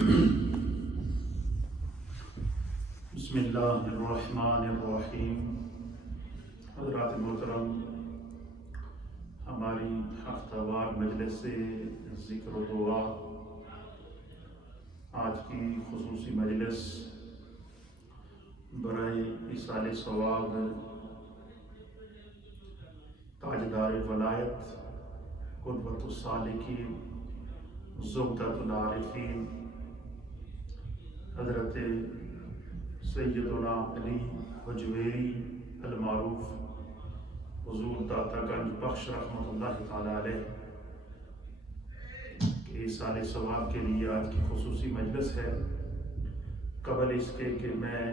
بسم اللہ الرحمن الرحیم۔ حضرات محترم، ہماری ہفتہ وار مجلس ذکر و دعا آج کی خصوصی مجلس برائے ایصال ثواب تاجدار ولایت قدوۃ السالکین زبدۃ العارفین حضرت سیدنا علی حجویری المعروف حضور داتا گنج بخش رحمۃ اللہ تعالی علیہ کہ ایصال ثواب کے لیے آج کی خصوصی مجلس ہے۔ قبل اس کے کہ میں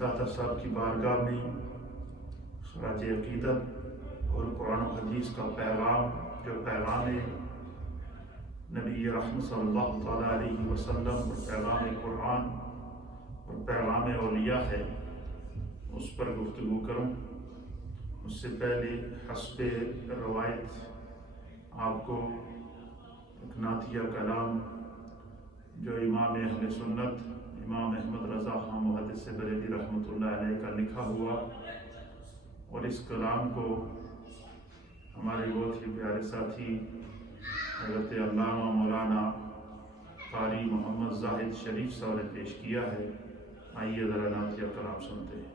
داتا صاحب کی بارگاہ میں خراج عقیدت اور قرآن و حدیث کا پیغام جو پیغام نبی رحمت صلی اللہ تعالیٰ علیہ وسلم اور پیغام قرآن اور پیغام اولیاء ہے، اس پر گفتگو کروں۔ اس سے پہلے حسب روایت آپ کو ایک نعتیہ کلام جو امام اہل سنت امام احمد رضا خان محدث بریلوی رحمۃ اللہ علیہ کا لکھا ہوا، اور اس کلام کو ہمارے بہت ہی پیارے ساتھی حضرت علامہ مولانا قاری محمد زاہد شریف صاحب نے پیش کیا ہے۔ آئیے ذرا نعتیہ کلام سنتے ہیں۔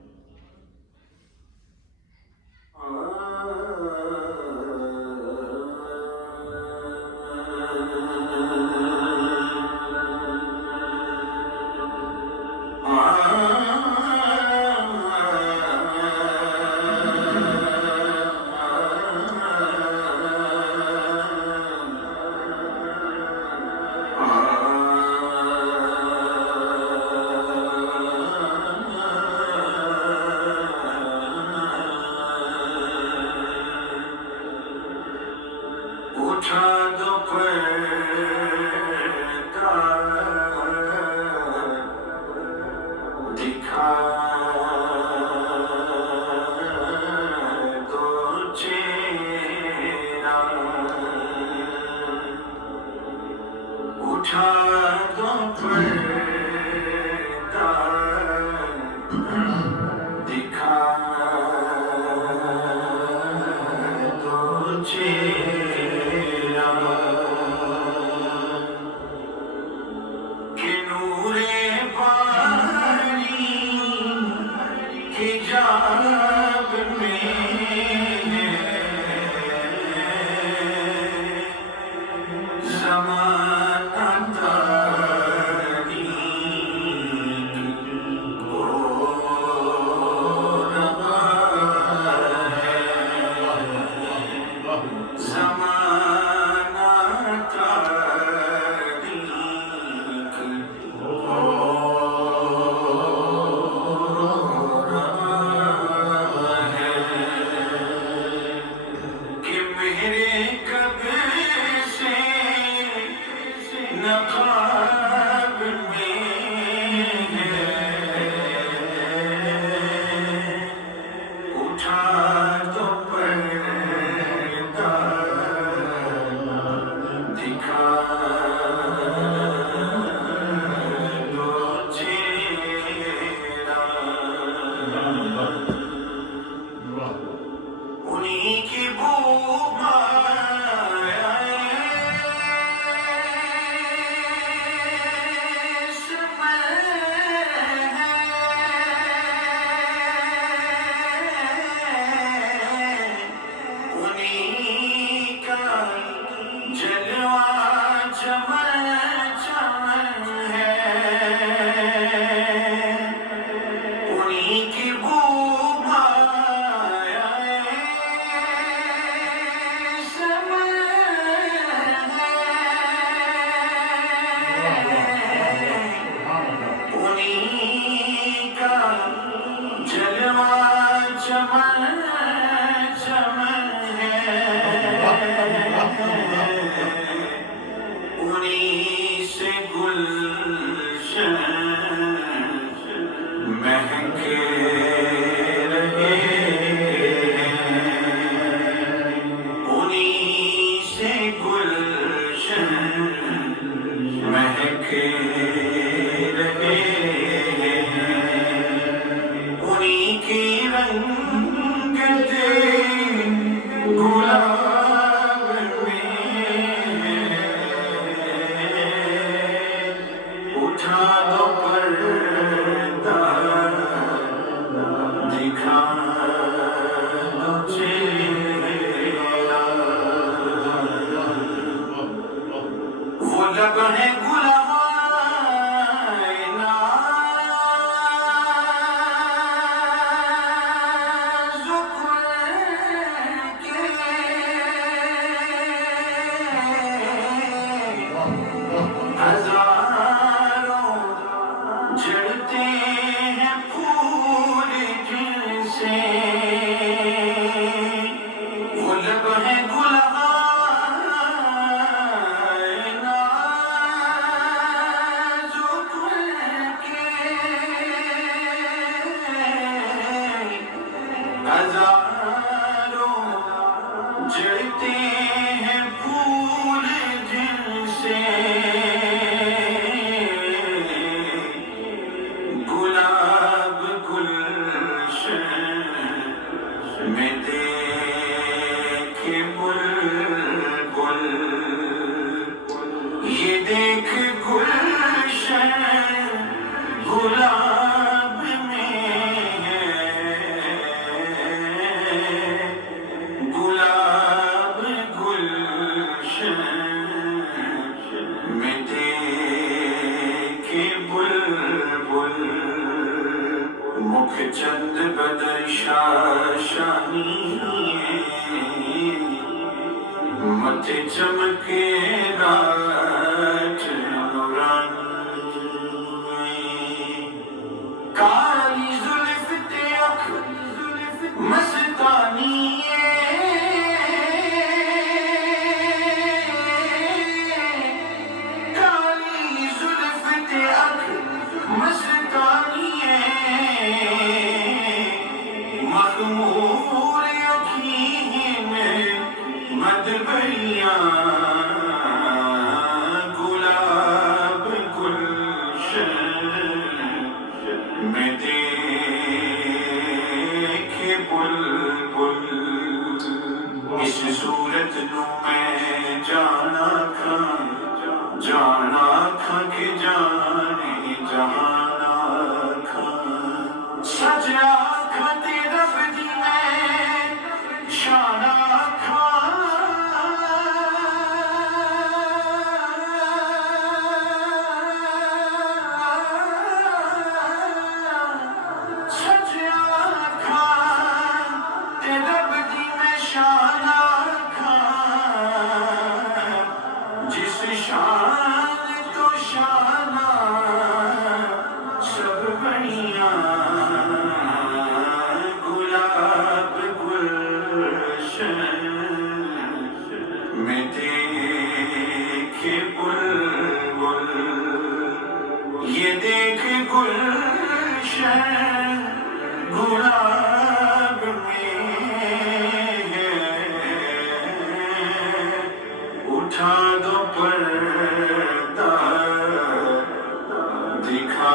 دیکھتے رہے انہی کی رنگت گلاب میں اٹھا دو پردہ دکھا دو چہرہ وہ لب ہے گلاب جڑتے ہیں پھول جن سے وہ لب ہے گلاب نازک کے ہزاروں جڑتے ہیں پھول جن سے گلاب گلشن میں دیکھ بلبل یہ دیکھ گلشن گلاب میں گلاب گلشن میں دیکھ بلبل مکھ چند بدر شاشانی مت چمکے رات نورانی کالی زلف تے اکھ مستانی کالی زلف تے اکھ مستانی مخمور اکھیں مدبریاں گلاب گلشن میں دیکھ بلبل اس صورت نو میں جانا کھا کہ جانے جہانا کھا سجا کھا تے رب دی میں شانا کھا جس شان تو شانہ سب بڑیاں گلاب گلشن میں دیکھ بلبل یہ دیکھ گلشن گلاب اٹھا دو پردہ دکھا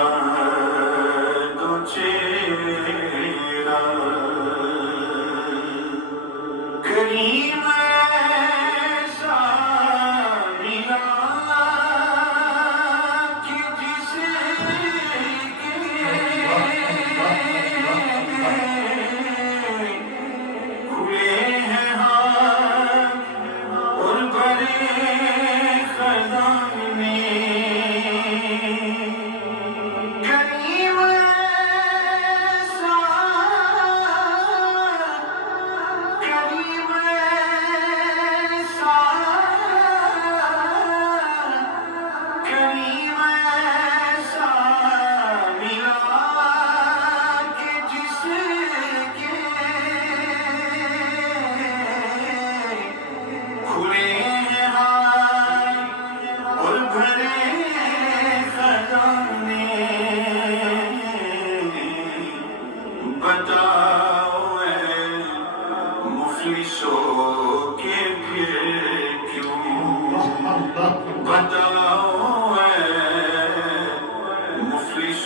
دو چہرہ کریم ایسا ملا کہ جس کے کھلے ہیں ہاتھ اور بڑے خزانے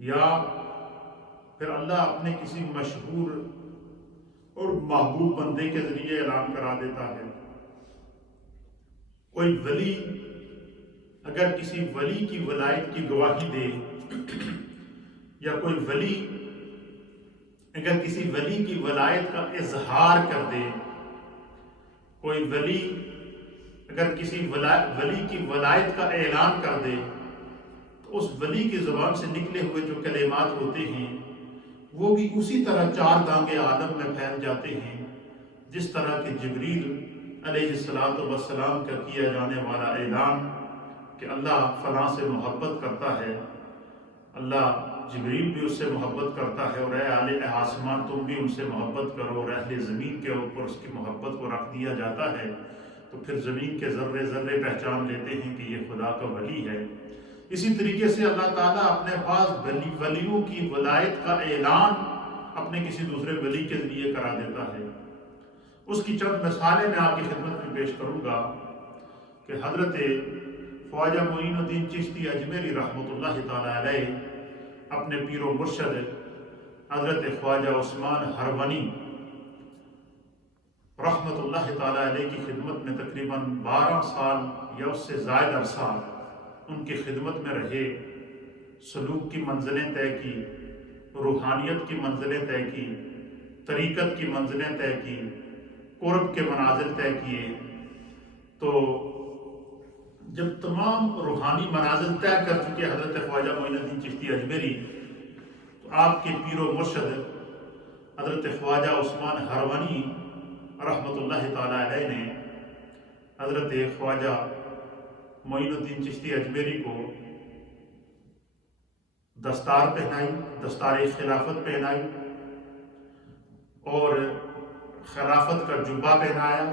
یا پھر اللہ اپنے کسی مشہور اور محبوب بندے کے ذریعے اعلان کرا دیتا ہے۔ کوئی ولی اگر کسی ولی کی ولایت کی گواہی دے، یا کوئی ولی اگر کسی ولی کی ولایت کا اظہار کر دے، کوئی ولی اگر کسی ولی کی ولایت کا اعلان کر دے، تو اس ولی کی زبان سے نکلے ہوئے جو کلمات ہوتے ہیں وہ بھی اسی طرح چار دانگے عالم میں پھیل جاتے ہیں، جس طرح کہ جبریل علیہ السلام کا کیا جانے والا اعلان کہ اللہ فلاں سے محبت کرتا ہے، اللہ جبریل بھی اس سے محبت کرتا ہے، اور اے اہل آسمان تم بھی ان سے محبت کرو، اور اہل زمین کے اوپر اس کی محبت کو رکھ دیا جاتا ہے، تو پھر زمین کے ذرے ذرے پہچان لیتے ہیں کہ یہ خدا کا ولی ہے۔ اسی طریقے سے اللہ تعالیٰ اپنے پاس ولیوں کی ولایت کا اعلان اپنے کسی دوسرے ولی کے ذریعے کرا دیتا ہے۔ اس کی چند مثالیں میں آپ کی خدمت میں پیش کروں گا کہ حضرت خواجہ معین الدین چشتی اجمیری رحمۃ اللہ تعالیٰ علیہ اپنے پیر و مرشد حضرت خواجہ عثمان ہرونی رحمۃ اللہ تعالیٰ علیہ کی خدمت میں تقریباً 12 سال یا اس سے زائد عرصہ ان کی خدمت میں رہے، سلوک کی منزلیں طے کی، روحانیت کی منزلیں طے کی، طریقت کی منزلیں طے کی، قرب کے منازل طے کیے۔ تو جب تمام روحانی منازل طے کر چکے حضرت خواجہ معین الدین چشتی اجمیری، تو آپ کے پیر و مرشد حضرت خواجہ عثمان ہرونی رحمۃ اللہ تعالیٰ علیہ نے حضرت خواجہ معین الدین چشتی اجمیری کو دستار پہنائی، دستار خلافت پہنائی، اور خلافت کا جبہ پہنایا،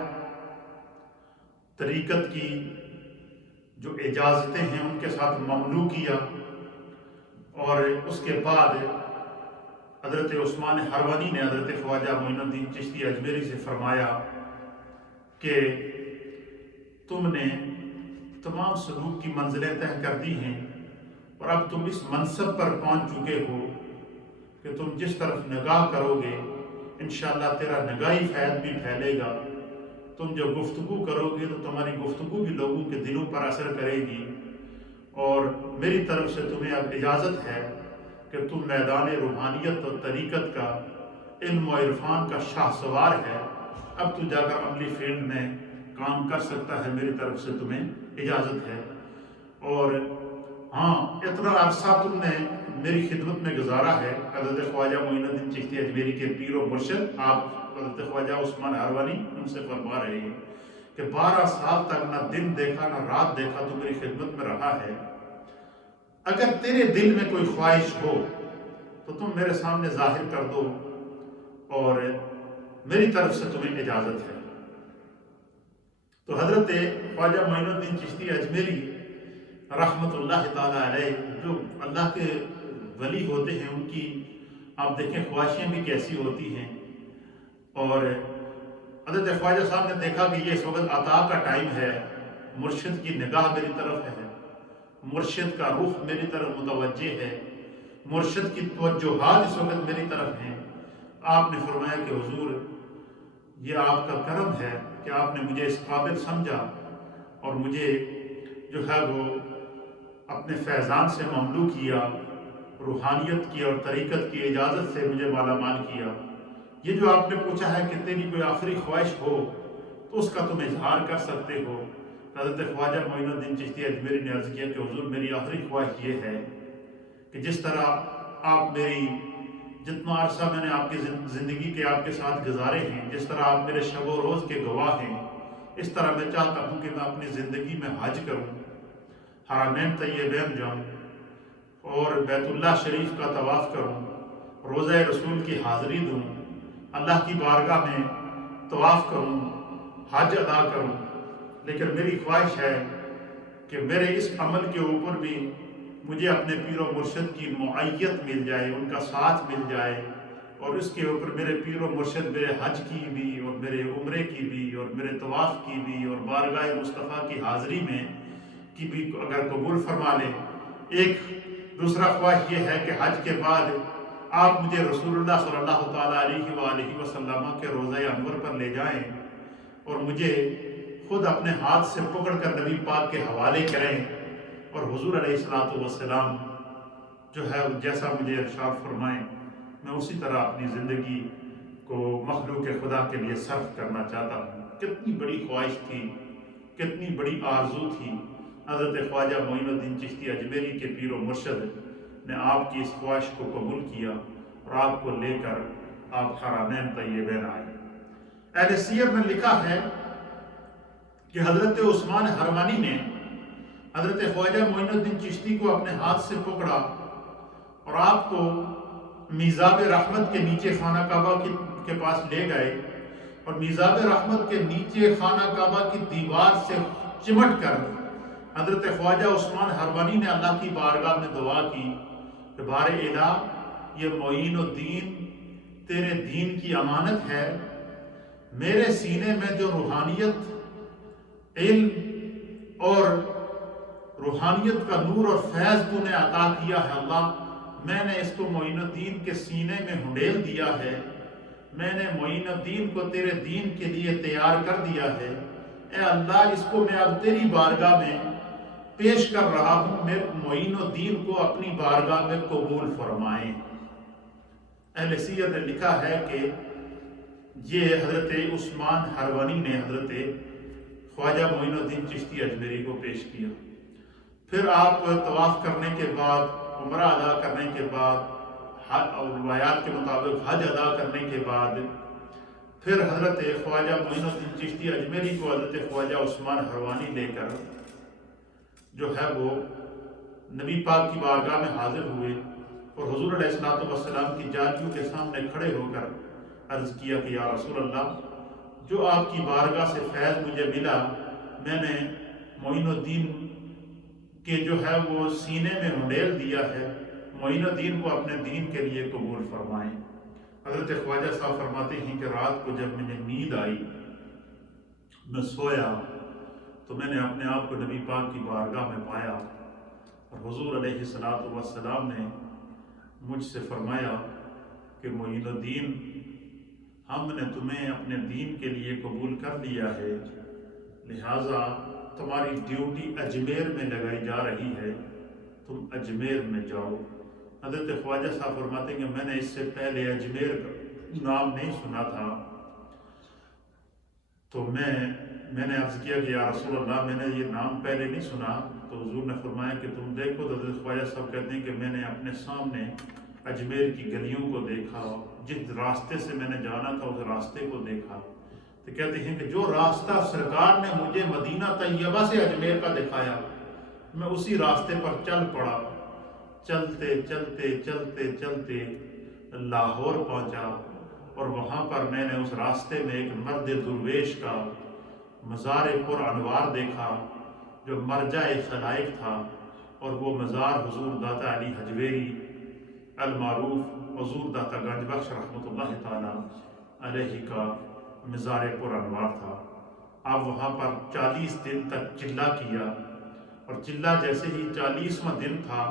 طریقت کی جو اجازتیں ہیں ان کے ساتھ مملو کیا، اور اس کے بعد حضرت عثمان ہرونی نے حضرت خواجہ معین الدین چشتی اجمیری سے فرمایا کہ تم نے تمام سلوک کی منزلیں طے کر دی ہیں، اور اب تم اس منصب پر پہنچ چکے ہو کہ تم جس طرف نگاہ کرو گے انشاءاللہ تیرا نگاہی فیض بھی پھیلے گا، تم جب گفتگو کرو گے تو تمہاری گفتگو بھی لوگوں کے دلوں پر اثر کرے گی، اور میری طرف سے تمہیں اب اجازت ہے کہ تم میدان روحانیت اور طریقت کا، علم و عرفان کا شاہ سوار ہے، اب تو جا کر عملی فیلڈ میں کام کر سکتا ہے، میری طرف سے تمہیں اجازت ہے۔ اور ہاں، اتنا عرصہ تم نے میری خدمت میں گزارا ہے۔ حضرت خواجہ معین الدین چشتی اجمیری کے پیر و مرشد آپ حضرت خواجہ عثمان ہرونی ان سے فرما رہے ہیں کہ 12 سال تک نہ دن دیکھا نہ رات دیکھا تو میری خدمت میں رہا ہے، اگر تیرے دل میں کوئی خواہش ہو تو تم میرے سامنے ظاہر کر دو، اور میری طرف سے تمہیں اجازت ہے۔ تو حضرت خواجہ معین الدین چشتی اجمیری رحمۃ اللہ تعالیٰ علیہ جو اللہ کے ولی ہوتے ہیں، ان کی آپ دیکھیں خواہشیں بھی کیسی ہوتی ہیں، اور حضرت خواجہ صاحب نے دیکھا کہ یہ اس وقت عطا کا ٹائم ہے، مرشد کی نگاہ میری طرف ہے، مرشد کا رخ میری طرف متوجہ ہے، مرشد کی توجہات اس وقت میری طرف ہیں۔ آپ نے فرمایا کہ حضور یہ آپ کا کرم ہے کہ آپ نے مجھے اس قابل سمجھا، اور مجھے جو ہے وہ اپنے فیضان سے مملو کیا، روحانیت کی اور طریقت کی اجازت سے مجھے مالا مال کیا۔ یہ جو آپ نے پوچھا ہے کہ تیری کوئی آخری خواہش ہو تو اس کا تم اظہار کر سکتے ہو۔ حضرت خواجہ معین الدین چشتی اجمیری نے عرض کیا کہ حضور میری آخری خواہش یہ ہے کہ جس طرح آپ میری جتنا عرصہ میں نے آپ کی زندگی کے آپ کے ساتھ گزارے ہیں، جس طرح آپ میرے شب و روز کے گواہ ہیں، اس طرح میں چاہتا ہوں کہ میں اپنی زندگی میں حج کروں، حرمین طیبین جاؤں، اور بیت اللہ شریف کا طواف کروں، روضہ رسول کی حاضری دوں، اللہ کی بارگاہ میں طواف کروں، حج ادا کروں، لیکن میری خواہش ہے کہ میرے اس عمل کے اوپر بھی مجھے اپنے پیر و مرشد کی معیت مل جائے، ان کا ساتھ مل جائے، اور اس کے اوپر میرے پیر و مرشد میرے حج کی بھی اور میرے عمرے کی بھی اور میرے طواف کی بھی اور بارگاہ مصطفیٰ کی حاضری میں کی بھی اگر قبول فرما لے۔ ایک دوسرا خواہش یہ ہے کہ حج کے بعد آپ مجھے رسول اللہ صلی اللہ تعالیٰ علیہ وآلہ وسلم کے روضہ انور پر لے جائیں اور مجھے خود اپنے ہاتھ سے پکڑ کر نبی پاک کے حوالے کریں، اور حضور علیہ السلام جو ہے جیسا مجھے ارشاد فرمائیں میں اسی طرح اپنی زندگی کو مخلوق خدا کے لیے صرف کرنا چاہتا ہوں۔ کتنی بڑی خواہش تھی، کتنی بڑی آرزو تھی۔ حضرت خواجہ معین الدین چشتی اجمیری کے پیر و مرشد نے آپ کی اس خواہش کو قبول کیا اور آپ کو لے کر آپ حرمین طیبین آئے۔ اہل سیر نے لکھا ہے کہ حضرت عثمان حرمانی نے حضرت خواجہ معین الدین چشتی کو اپنے ہاتھ سے پکڑا اور آپ کو میزاب رحمت کے نیچے خانہ کعبہ کے پاس لے گئے، اور میزاب رحمت کے نیچے خانہ کعبہ کی دیوار سے چمٹ کر حضرت خواجہ عثمان حرمانی نے اللہ کی بارگاہ میں دعا کی کہ بار الہ، یہ معین الدین تیرے دین کی امانت ہے، میرے سینے میں جو روحانیت، علم اور روحانیت کا نور اور فیض تو نے عطا کیا ہے اللہ، میں نے اس کو معین الدین کے سینے میں ہنڈیل دیا ہے، میں نے معین الدین کو تیرے دین کے لیے تیار کر دیا ہے، اے اللہ اس کو میں اب تیری بارگاہ میں پیش کر رہا ہوں، میں معین الدین کو اپنی بارگاہ میں قبول فرمائیں۔ اہل سیر نے لکھا ہے کہ یہ حضرت عثمان حرمانی نے حضرت خواجہ معین الدین چشتی اجمیری کو پیش کیا۔ پھر آپ طواف کرنے کے بعد، عمرہ ادا کرنے کے بعد، اور روایات کے مطابق حج ادا کرنے کے بعد، پھر حضرت خواجہ معین الدین چشتی اجمیری کو حضرت خواجہ عثمان حرمانی لے کر جو ہے وہ نبی پاک کی بارگاہ میں حاضر ہوئے اور حضور علیہ السلام کی جالیوں کے سامنے کھڑے ہو کر عرض کیا کہ یا رسول اللہ، جو آپ کی بارگاہ سے فیض مجھے ملا، میں نے معین الدین کے جو ہے وہ سینے میں ہنڈیل دیا ہے، معین الدین کو اپنے دین کے لیے قبول فرمائیں۔ حضرت خواجہ صاحب فرماتے ہیں کہ رات کو جب مجھے نیند آئی، میں سویا تو میں نے اپنے آپ کو نبی پاک کی بارگاہ میں پایا، اور حضور علیہ السلام نے مجھ سے فرمایا کہ معین الدین، ہم نے تمہیں اپنے دین کے لیے قبول کر لیا ہے، لہٰذا تمہاری ڈیوٹی اجمیر میں لگائی جا رہی ہے، تم اجمیر میں جاؤ۔ حضرت خواجہ صاحب فرماتے ہیں کہ میں نے اس سے پہلے اجمیر کا نام نہیں سنا تھا، تو میں نے عرض کیا کہ یا رسول اللہ، میں نے یہ نام پہلے نہیں سنا، تو حضور نے فرمایا کہ تم دیکھو۔ تو حضرت خواجہ صاحب کہتے ہیں کہ میں نے اپنے سامنے اجمیر کی گلیوں کو دیکھا، جس راستے سے میں نے جانا تھا اس راستے کو دیکھا، تو کہتے ہیں کہ جو راستہ سرکار نے مجھے مدینہ طیبہ سے اجمیر کا دکھایا، میں اسی راستے پر چل پڑا۔ چلتے چلتے چلتے چلتے لاہور پہنچا، اور وہاں پر میں نے اس راستے میں ایک مرد درویش کا مزار پر انوار دیکھا جو مرجع خلائق تھا، اور وہ مزار حضور داتا علی حجویری المعروف حضور داتا گنج بخش رحمۃ اللہ تعالی علیہ کا مزار پر انوار تھا۔ آپ وہاں پر 40 دن تک چلہ کیا، اور چلہ جیسے ہی 40واں دن تھا،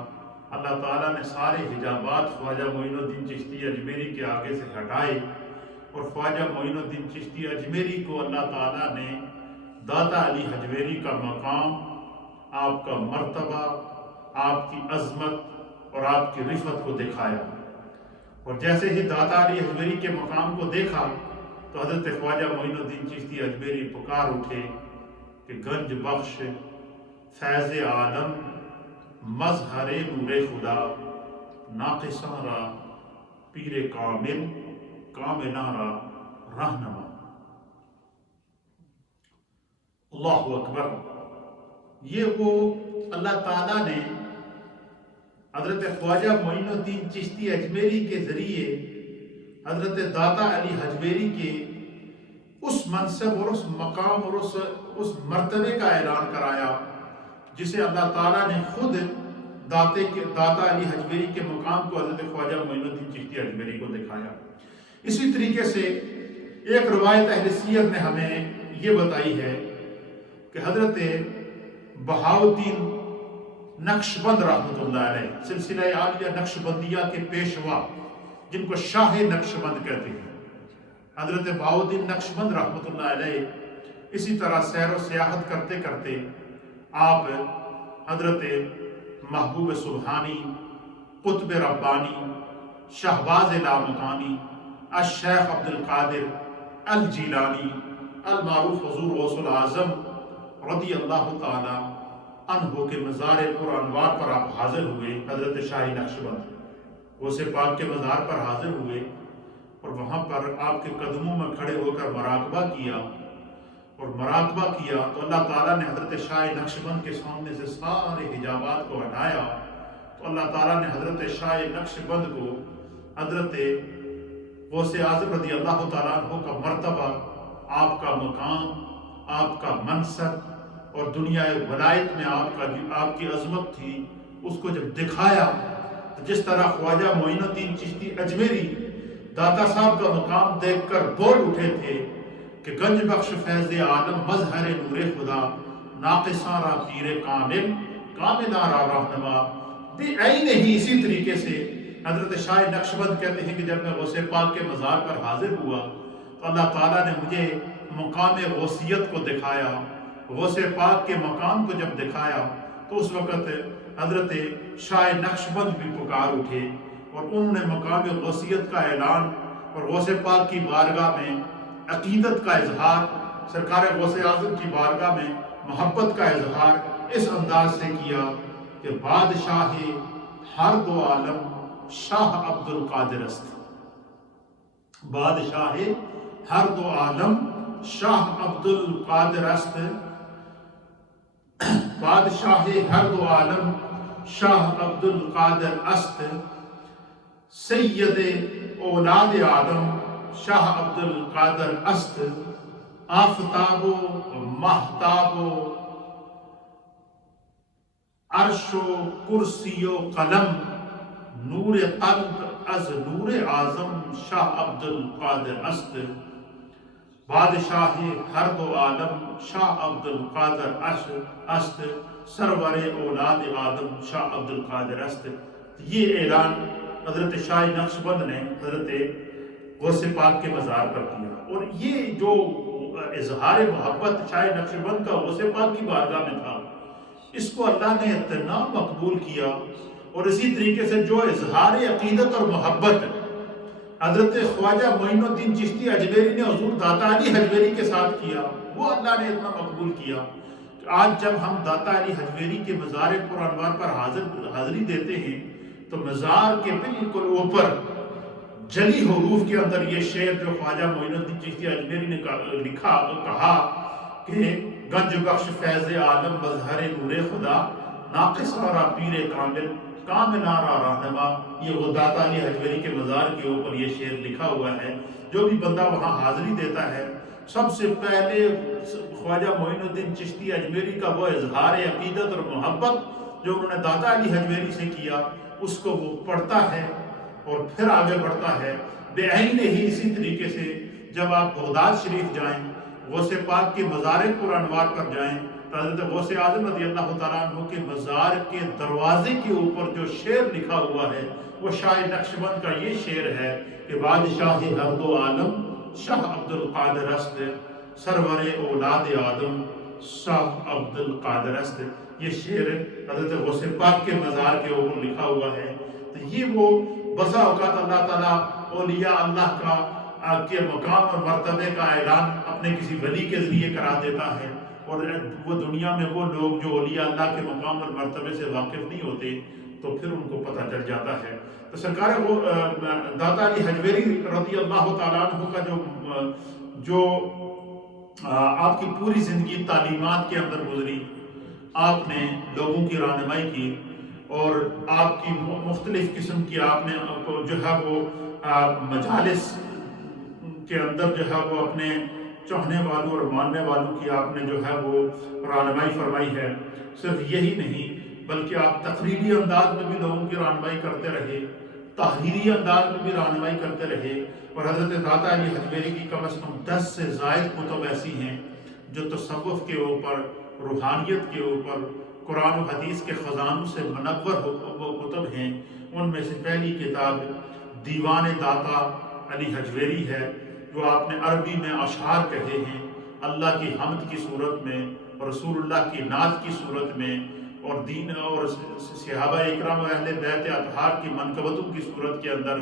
اللہ تعالیٰ نے سارے حجابات خواجہ معین الدین چشتی اجمیری کے آگے سے ہٹائے، اور خواجہ معین الدین چشتی اجمیری کو اللہ تعالیٰ نے داتا علی حجویری کا مقام، آپ کا مرتبہ، آپ کی عظمت اور آپ کی رفعت کو دکھایا۔ اور جیسے ہی داتا علی حجویری کے مقام کو دیکھا تو حضرت خواجہ معین الدین چشتی اجمیری پکار اٹھے کہ گنج بخش، فیض عالم، مظہر نور خدا، ناقصاں را پیر کامل، کاملاں را رہنما۔ اللہ اکبر۔ یہ وہ اللہ تعالیٰ نے حضرت خواجہ معین الدین چشتی اجمیری کے ذریعے حضرت داتا علی حجویری کے اس منصب اور اس مقام اور اس مرتبے کا اعلان کرایا جسے اللہ تعالیٰ نے خود داتا علی حجویری کے مقام کو حضرت خواجہ معین الدین چشتی اجمیری کو دکھایا۔ اسی طریقے سے ایک روایت اہل سیر نے ہمیں یہ بتائی ہے کہ حضرت بہاؤالدین نقشبند رحمۃ اللہ علیہ، سلسلہ عالیہ نقشبندیہ کے پیشوا جن کو شاہ نقشبند کہتے ہیں، حضرت بہاؤالدین نقشبند رحمۃ اللہ علیہ اسی طرح سیر و سیاحت کرتے کرتے آپ حضرت محبوب سبحانی، قطب ربانی، شہباز لامکانی، الشیخ عبد القادر الجیلانی المعروف حضور غوث العظم رضی اللہ تعالی عنہ کے مزار پر انوار پر آپ حاضر ہوئے۔ حضرت شاہ نقشبند غوث پاک کے مزار پر حاضر ہوئے اور وہاں پر آپ کے قدموں میں کھڑے ہو کر مراقبہ کیا، اور مراقبہ کیا تو اللہ تعالیٰ نے حضرت شاہ نقشبند کے سامنے سے سارے حجابات کو ہٹایا، تو اللہ تعالیٰ نے حضرت شاہ نقشبند کو حضرت غوث اعظم رضی اللہ تعالیٰ عنہ کا مرتبہ، آپ کا مقام، آپ کا منصب اور دنیا ولایت میں آپ کی عظمت تھی، اس کو جب دکھایا تو جس طرح خواجہ معین الدین چشتی اجمیری داتا صاحب کا مقام دیکھ کر بول اٹھے تھے کہ گنج بخش فیض عالم مظہر نور خدا، ناقصاں را پیر کامل، کاملاں را رہنما، بعین ہی اسی طریقے سے حضرت شاہ نقشبند کہتے ہیں کہ جب میں غوث پاک کے مزار پر حاضر ہوا تو اللہ تعالیٰ نے مجھے مقام غوثیت کو دکھایا، غوث پاک کے مقام کو جب دکھایا تو اس وقت حضرت شاہ نقشبند بھی پکار اٹھے اور انہوں نے مقام غوثیت کا اعلان اور غوث پاک کی بارگاہ میں عقیدت کا اظہار، سرکار غوث اعظم کی بارگاہ میں محبت کا اظہار اس انداز سے کیا کہ بادشاہ ہر دو عالم شاہ عبد القادر است، بادشاہ ہر دو عالم شاہ عبد القادر است، بادشاہ ہر دو عالم شاہ عبد القادر است، سید اولاد آدم شاہ عبد القادر است، آفتاب و مہتاب و عرش و کرسی و قلم، نور قلب از نور اعظم شاہ عبد القادر است، بادشاہ ہر دو عالم شاہ عبد القادر است، سرور اولاد آدم شاہ عبد القادر است۔ یہ اعلان حضرت شاہ نقشبند نے حضرت غوث پاک کے مزار پر کیا، اور یہ جو اظہار محبت شاہ نقشبند کا غوث پاک کی بارگاہ میں تھا، اس کو اللہ نے اتنا مقبول کیا، اور اسی طریقے سے جو اظہار عقیدت اور محبت حضرت خواجہ معین الدین چشتی اجمیری نے حضور داتا علی حجویری کے ساتھ کیا، وہ اللہ نے اتنا مقبول کیا کہ آج جب ہم داتا علی حجویری کے مزار پر انوار پر حاضری دیتے ہیں تو مزار کے بالکل اوپر جلی حروف کے اندر یہ شعر جو خواجہ معین الدین چشتی اجمیری نے کہا کہ گنج بخش فیض عالم مظہر نور خدا، ناقصاں را پیر کامل، کاملاں را رہنما، یہ وہ داتا علی حجویری کے مزار کے اوپر یہ شعر لکھا ہوا ہے۔ جو بھی بندہ وہاں حاضری دیتا ہے سب سے پہلے خواجہ معین الدین چشتی اجمیری کا وہ اظہار عقیدت اور محبت جو انہوں نے داتا علی حجویری سے کیا، اس کو وہ پڑھتا ہے اور پھر آگے بڑھتا ہے۔ بعین ہی اسی طریقے سے جب آپ بغداد شریف جائیں، غوث پاک کے مزار پر انوار پر جائیں تو حضرت غوث اعظم رضی اللہ تعالیٰ عنہ کے مزار کے دروازے کے اوپر جو شعر لکھا ہوا ہے وہ شاہ نقشبند کا یہ شعر ہے کہ بادشاہ ہر دو عالم شاہ عبد القادر است، سرور اولاد آدم شاہ عبد القادر است۔ یہ شعر حضرت غوث پاک کے مزار کے اوپر لکھا ہوا ہے۔ تو یہ وہ بسا اوقات اللہ تعالیٰ اولیاء اللہ کا کے مقام اور مرتبے کا اعلان اپنے کسی ولی کے ذریعے کرا دیتا ہے، اور وہ دنیا میں وہ لوگ جو اولیاء اللہ کے مقام اور مرتبے سے واقف نہیں ہوتے تو پھر ان کو پتہ چل جاتا ہے۔ تو سرکار وہ داتا علی حجویری رضی اللہ تعالیٰ عنہ کا جو آپ کی پوری زندگی تعلیمات کے اندر گزری، آپ نے لوگوں کی رہنمائی کی اور آپ کی مختلف قسم کی آپ نے جو ہے وہ مجالس کے اندر جو ہے وہ اپنے چاہنے والوں اور ماننے والوں کی آپ نے جو ہے وہ رہنمائی فرمائی ہے۔ صرف یہی نہیں بلکہ آپ تقریری انداز میں بھی لوگوں کی رہنمائی کرتے رہے، تحریری انداز میں بھی رہنمائی کرتے رہے، اور حضرت داتا علی حجویری کی کم از کم 10 سے زائد کتب ایسی ہیں جو تصوف کے اوپر، روحانیت کے اوپر، قرآن و حدیث کے خزانوں سے منور وہ کتب ہیں، ان میں سے پہلی کتاب دیوان داتا علی حجویری ہے، جو آپ نے عربی میں اشعار کہے ہیں اللہ کی حمد کی صورت میں، رسول اللہ کی نعت کی صورت میں، اور دین اور صحابہ اکرام و اہل بیت اطہار کی منقبتوں کی صورت کے اندر،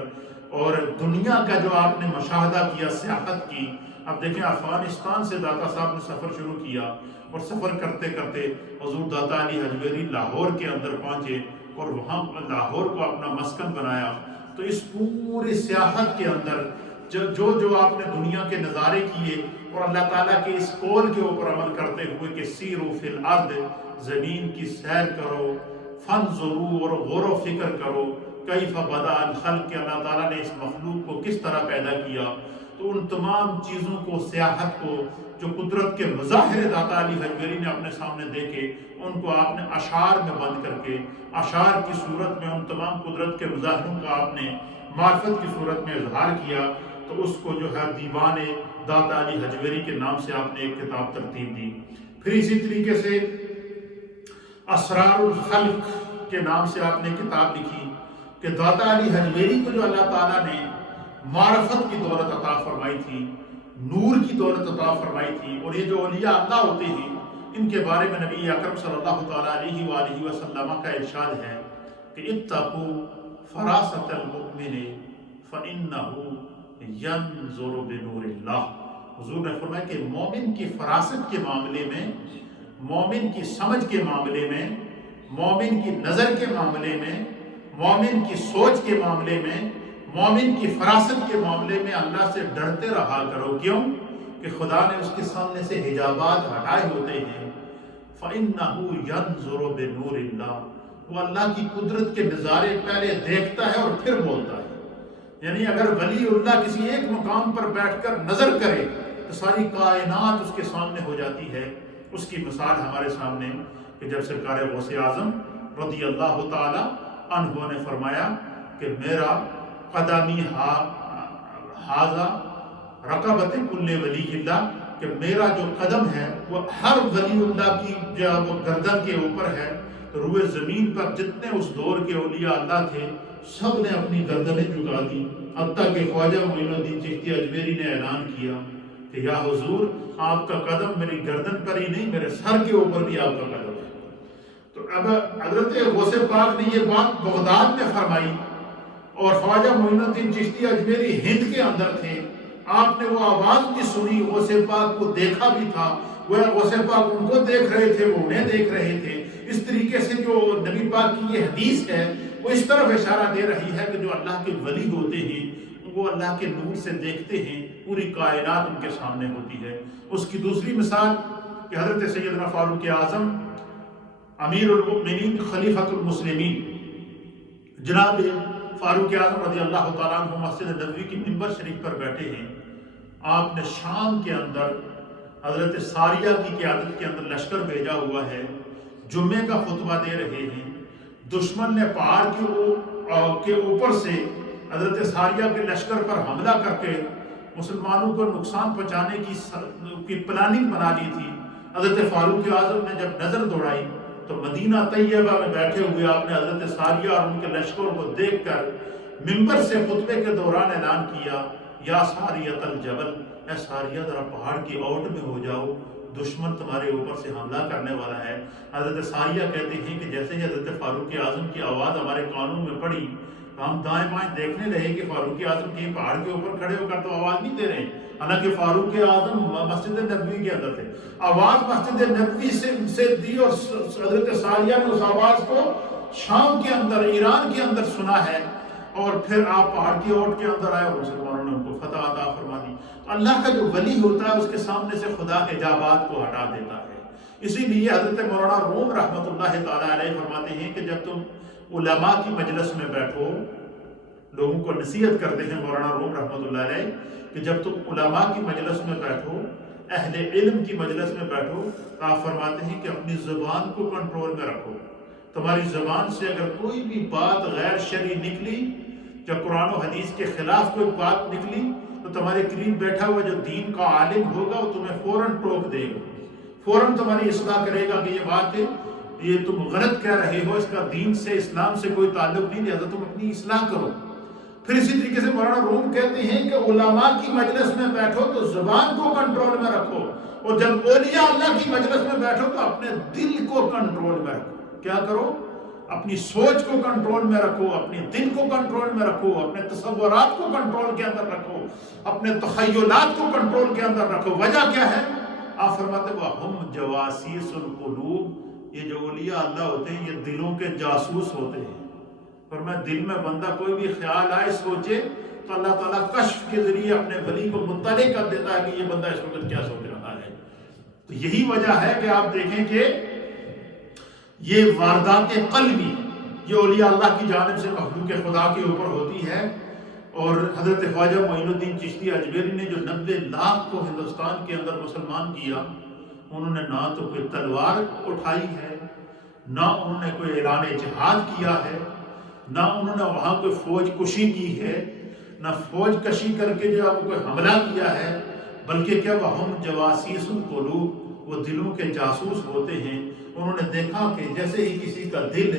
اور دنیا کا جو آپ نے مشاہدہ کیا، سیاحت کی۔ اب دیکھیں افغانستان سے داتا صاحب نے سفر شروع کیا، اور سفر کرتے کرتے حضور داتا علی حجویری لاہور کے اندر پہنچے، اور وہاں لاہور کو اپنا مسکن بنایا۔ تو اس پوری سیاحت کے اندر جو آپ نے دنیا کے نظارے کیے، اور اللہ تعالیٰ کے اس قول کے اوپر عمل کرتے ہوئے کہ سیرو فی الارض، زمین کی سیر کرو، فانظروا، اور غور و فکر کرو، کیف بدأ الخلق، کہ اللہ تعالیٰ نے اس مخلوق کو کس طرح پیدا کیا۔ تو ان تمام چیزوں کو، سیاحت کو، جو قدرت کے مظاہر داتا علی حجویری نے اپنے سامنے دیکھے، ان کو آپ نے اشعار میں بند کر کے، اشعار کی صورت میں ان تمام قدرت کے مظاہروں کا آپ نے معرفت کی صورت میں اظہار کیا۔ تو اس کو جو ہے دیوان داتا علی حجویری کے نام سے آپ نے ایک کتاب ترتیب دی۔ پھر اسی طریقے سے اسرار الخلق کے نام سے آپ نے کتاب لکھی کہ داتا علی حجویری کو جو اللہ تعالیٰ نے معرفت کی دولت عطا فرمائی تھی، نور کی دولت عطا فرمائی تھی، اور یہ جو اولیاء اللہ ہوتے ہیں ان کے بارے میں نبی اکرم صلی اللہ تعالیٰ علیہ وآلہ وسلم کا ارشاد ہے کہ اتقوا فراست المؤمن فإنہ ینظر بنور اللہ۔ حضور نے فرمایا کہ مومن کی فراست کے معاملے میں، مومن کی سمجھ کے معاملے میں، مومن کی نظر کے معاملے میں، مومن کی سوچ کے معاملے میں، مومن کی فراست کے معاملے میں اللہ سے ڈرتے رہا کرو۔ کیوں؟ کہ خدا نے اس کے سامنے سے حجابات ہٹائے ہوتے ہیں۔ فَإِنَّهُ يَنظُرُ بِنُورِ اللَّهِ، وہ اللہ کی قدرت کے نظارے پہلے دیکھتا ہے اور پھر بولتا ہے۔ یعنی اگر ولی اللہ کسی ایک مقام پر بیٹھ کر نظر کرے تو ساری کائنات اس کے سامنے ہو جاتی ہے۔ اس کی مثال ہمارے سامنے کہ جب سرکار غوث اعظم رضی اللہ تعالی عنہ نے فرمایا کہ میرا قدمی ہاذا رقبت کل ولی اللہ، کہ میرا جو قدم ہے وہ ہر ولی اللہ کی جو وہ گردن کے اوپر ہے، تو روئے زمین پر جتنے اس دور کے اولیاء اللہ تھے سب نے اپنی گردنیں جھکا دی، حتیٰ کہ خواجہ معین الدین چشتی اجمیری نے اعلان کیا کہ یا حضور آپ کا قدم میری گردن پر ہی نہیں، میرے سر کے اوپر بھی آپ کا قدم ہے۔ تو اب حضرت غوث پاک نے یہ بات بغداد میں فرمائی، اور خواجہ معین الدین چشتی اجمیری ہند کے اندر تھے، آپ نے وہ آواز بھی سنی، غوث پاک کو دیکھا بھی تھا، وہ غوث پاک ان کو دیکھ رہے تھے، وہ انہیں دیکھ رہے تھے۔ اس طریقے سے جو نبی پاک کی یہ حدیث ہے وہ اس طرف اشارہ دے رہی ہے کہ جو اللہ کے ولی ہوتے ہیں وہ اللہ کے نور سے دیکھتے ہیں، پوری کائنات ان کے سامنے ہوتی ہے۔ اس کی دوسری مثال کہ حضرت سیدنا فاروق اعظم امیر المؤمنین خلیفۃ المسلمین جناب فاروق اعظم رضی اللہ تعالیٰ عنہ مسجد نبوی کی ممبر شریف پر بیٹھے ہیں۔ آپ نے شام کے اندر حضرت ساریہ کی قیادت کے اندر لشکر بھیجا ہوا ہے، جمعے کا خطبہ دے رہے ہیں۔ دشمن نے پہاڑ کے اوپر سے حضرت ساریہ کے لشکر پر حملہ کر کے مسلمانوں کو نقصان پہنچانے کی پلاننگ بنا لی تھی۔ حضرت فاروق اعظم نے جب نظر دوڑائی تو مدینہ طیبہ میں بیٹھے ہوئے آپ نے حضرت ساریہ اور ان کے لشکر کو دیکھ کر ممبر سے خطبے کے دوران اعلان کیا، یا ساریۃ الجبل، اے ساریہ ذرا پہاڑ کی اوٹ میں ہو جاؤ، دشمن تمہارے اوپر سے حملہ کرنے والا ہے۔ حضرت ساریہ کہتے ہیں کہ جیسے ہی حضرت فاروق اعظم کی آواز ہمارے کانوں میں پڑی، ہم دائیں بائیں دیکھنے رہے کہ فاروق اعظم کہیں پہاڑ کے اوپر کھڑے ہو کر تو آواز نہیں دے رہے، حالانکہ فاروق اعظم مسجد نبوی کے اندر تھے۔ آواز مسجد نبوی سے دی، اور حضرت ساریہ نے اس آواز کو شام کے اندر، ایران کے اندر سنا ہے، اور پھر آپ پہاڑ کی اوٹ کے اندر آئے اور مسلمانوں نے ان کو فتح عطا فرما دی۔ اللہ کا جو ولی ہوتا ہے اس کے سامنے سے خدا حجابات کو ہٹا دیتا ہے۔ اسی لیے حضرت مولانا روم رحمۃ اللہ تعالیٰ علیہ فرماتے ہیں کہ جب تم علماء کی مجلس میں بیٹھو، لوگوں کو نصیحت کرتے ہیں مولانا روم رحمۃ اللہ علیہ کہ جب تم علماء کی مجلس میں بیٹھو، اہل علم کی مجلس میں بیٹھو، تو آپ فرماتے ہیں کہ اپنی زبان کو کنٹرول میں رکھو۔ تمہاری زبان سے اگر کوئی بھی بات غیر شرعی نکلی یا قرآن و حدیث کے خلاف کوئی بات نکلی تو تمہارے قریب بیٹھا ہوا جو دین کا عالم ہوگا وہ تمہیں فوراً ٹوک دے گا، فوراً تمہاری اصلاح کرے گا کہ یہ بات یہ تم غلط کہہ رہے ہو، اس کا دین سے اسلام سے کوئی تعلق نہیں، لہذا تم اپنی اصلاح کرو۔ پھر اسی طریقے سے مولانا روم کہتے ہیں کہ علماء کی مجلس میں بیٹھو تو زبان کو کنٹرول میں رکھو، اور جب اولیاء اللہ کی مجلس میں بیٹھو تو اپنے دل کو کنٹرول میں رکھو۔ کیا کرو؟ اپنی سوچ کو کنٹرول میں رکھو، اپنے دل کو کنٹرول میں رکھو، اپنے تصورات کو کنٹرول کے اندر رکھو، اپنے تخیلات کو کنٹرول کے اندر رکھو۔ وجہ کیا ہے؟ آپ فرماتے وَهُمْ جَوَاسِيسُ الْقُلُوبِ، یہ جو اولیاء اللہ ہوتے ہیں یہ دلوں کے جاسوس ہوتے ہیں۔ فرمایا دل میں بندہ کوئی بھی خیال آئے سوچے تو اللہ تعالیٰ کشف کے ذریعے اپنے ولی کو مطلع کر دیتا ہے کہ یہ بندہ اس وقت کیا سوچ رہا ہے۔ تو یہی وجہ ہے کہ آپ دیکھیں کہ یہ واردات قلبی یہ اولیاء اللہ کی جانب سے مخلوق خدا کے اوپر ہوتی ہے۔ اور حضرت خواجہ معین الدین چشتی اجمیری نے جو 90 لاکھ کو ہندوستان کے اندر مسلمان کیا، انہوں نے نہ تو کوئی تلوار اٹھائی ہے، نہ انہوں نے کوئی اعلان جہاد کیا ہے، نہ انہوں نے وہاں کوئی فوج کشی کی ہے، نہ فوج کشی کر کے جو ہے کوئی حملہ کیا ہے، بلکہ کیا وَهُمْ جَوَاسِيسُ الْقُلُوبِ، وہ دلوں کے جاسوس ہوتے ہیں۔ انہوں نے دیکھا کہ جیسے ہی کسی کا دل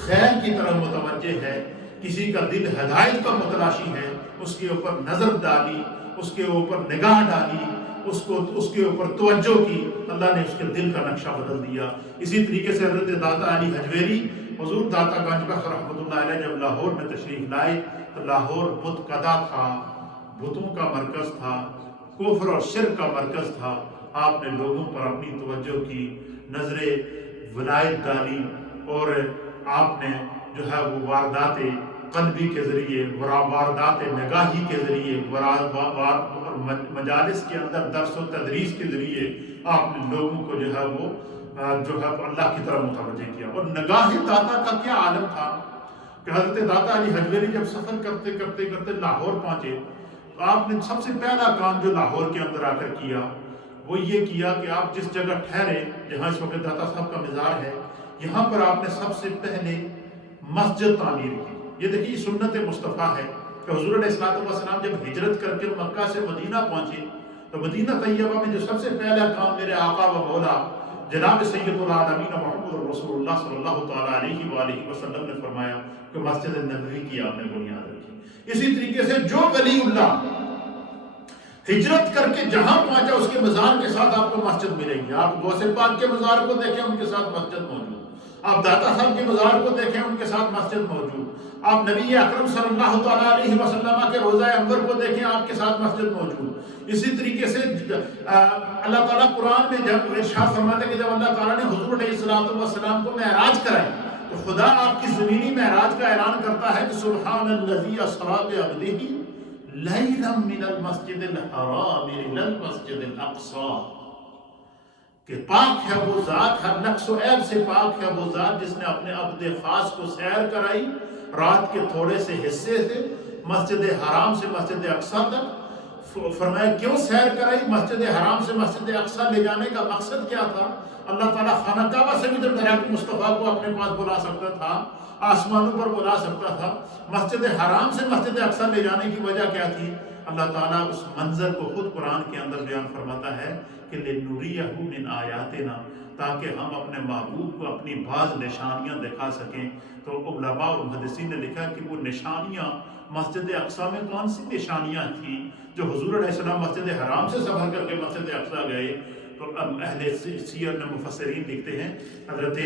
خیر کی طرف متوجہ ہے، کسی کا دل ہدایت کا متلاشی ہے، اس کے اوپر نظر ڈالی، اس کے اوپر نگاہ ڈالی، اس کے اوپر توجہ کی، اللہ نے اس کے دل کا نقشہ بدل دیا۔ اسی طریقے سے حضرت داتا علی حجویری، حضور داتا گنج بخش رحمۃ اللہ علیہ جب لاہور میں تشریف لائے تو لاہور بت قدا تھا، بتوں کا مرکز تھا، کفر اور شرک کا مرکز تھا۔ آپ نے لوگوں پر اپنی توجہ کی، نظر ولایت ڈالی، اور آپ نے جو ہے وہ واردات قلبی کے ذریعے، واردات نگاہی کے ذریعے، مجالس کے اندر درس و تدریس کے ذریعے آپ نے لوگوں کو جو ہے وہ اللہ کی طرف متوجہ کیا۔ اور نگاہ داتا کا کیا عالم تھا کہ حضرت داتا علی حجویری جب سفر کرتے کرتے کرتے لاہور پہنچے تو آپ نے سب سے پہلا کام جو لاہور کے اندر آ کر کیا وہ یہ کیا کہ آپ جس جگہ ٹھہرے جہاں اس وقت داتا صاحب کا مزار ہے، یہاں پر آپ نے سب سے پہلے مسجد تعمیر کی۔ یہ دیکھیے سنت مصطفیٰ ہے کہ حضور علیہ السلام جب ہجرت کر کے مکہ سے مدینہ پہنچے تو مدینہ طیبہ میں جو سب سے پہلا کام میرے آقا و مولا جناب سید العالمین محمد رسول اللہ صلی اللہ تعالیٰ علیہ وآلہ وسلم نے فرمایا کہ مسجد نبوی کی آپ نے بنیاد رکھی۔ اسی طریقے سے جو ولی اللہ ہجرت کر کے جہاں پہنچا اس کے مزار کے ساتھ آپ کو مسجد ملے گی۔ آپ غوث پاک کے مزار کو دیکھیں، ان کے ساتھ مسجد موجود۔ آپ داتا صاحب کے مزار کو دیکھیں، ان کے ساتھ مسجد موجود۔ آپ نبی اکرم صلی اللہ تعالیٰ علیہ وسلم کے روضہ انور کو دیکھیں، آپ کے ساتھ مسجد موجود۔ اسی طریقے سے اللہ تعالیٰ قرآن میں جب ارشاد فرماتے ہیں کہ جب اللہ تعالیٰ نے حضور علیہ السلام کو معراج کرائی تو خدا آپ کی زمینی معراج کا اعلان کرتا ہے کہ سبحان الذی اسریٰ بعبدہ لیلا من المسجد الحرام الی المسجد الاقصی، کہ پاک ہے وہ ذات، ہر نقص و عیب سے پاک ہے وہ ذات جس نے اپنے عبد خاص کو سیر کرائی رات کے تھوڑے سے حصے سے مسجد حرام سے مسجد اقصی تک۔ فرمایا کیوں سیر کرائی؟ مسجد حرام سے مسجد اقصی لے جانے کا مقصد کیا تھا؟ اللہ تعالیٰ خانہ کعبہ سے بھی تو ڈائریکٹ مصطفیٰ کو اپنے پاس بلا سکتا تھا، آسمانوں پر بلا سکتا تھا۔ مسجد حرام سے مسجد اقصی لے جانے کی وجہ کیا تھی؟ اللہ تعالیٰ اس منظر کو خود قرآن کے اندر بیان فرماتا ہے کہ لِنُرِيَهُ مِنْ آیاتنا، تاکہ ہم اپنے محبوب کو اپنی بعض نشانیاں دکھا سکیں۔ تو علماء اور محدثین نے لکھا کہ وہ نشانیاں مسجد اقصی میں کون سی نشانیاں تھیں جو حضور علیہ السلام مسجد حرام سے سفر کر کے مسجد اقصی گئے؟ تو اہل سیر نے مفسرین لکھتے ہیں، حضرت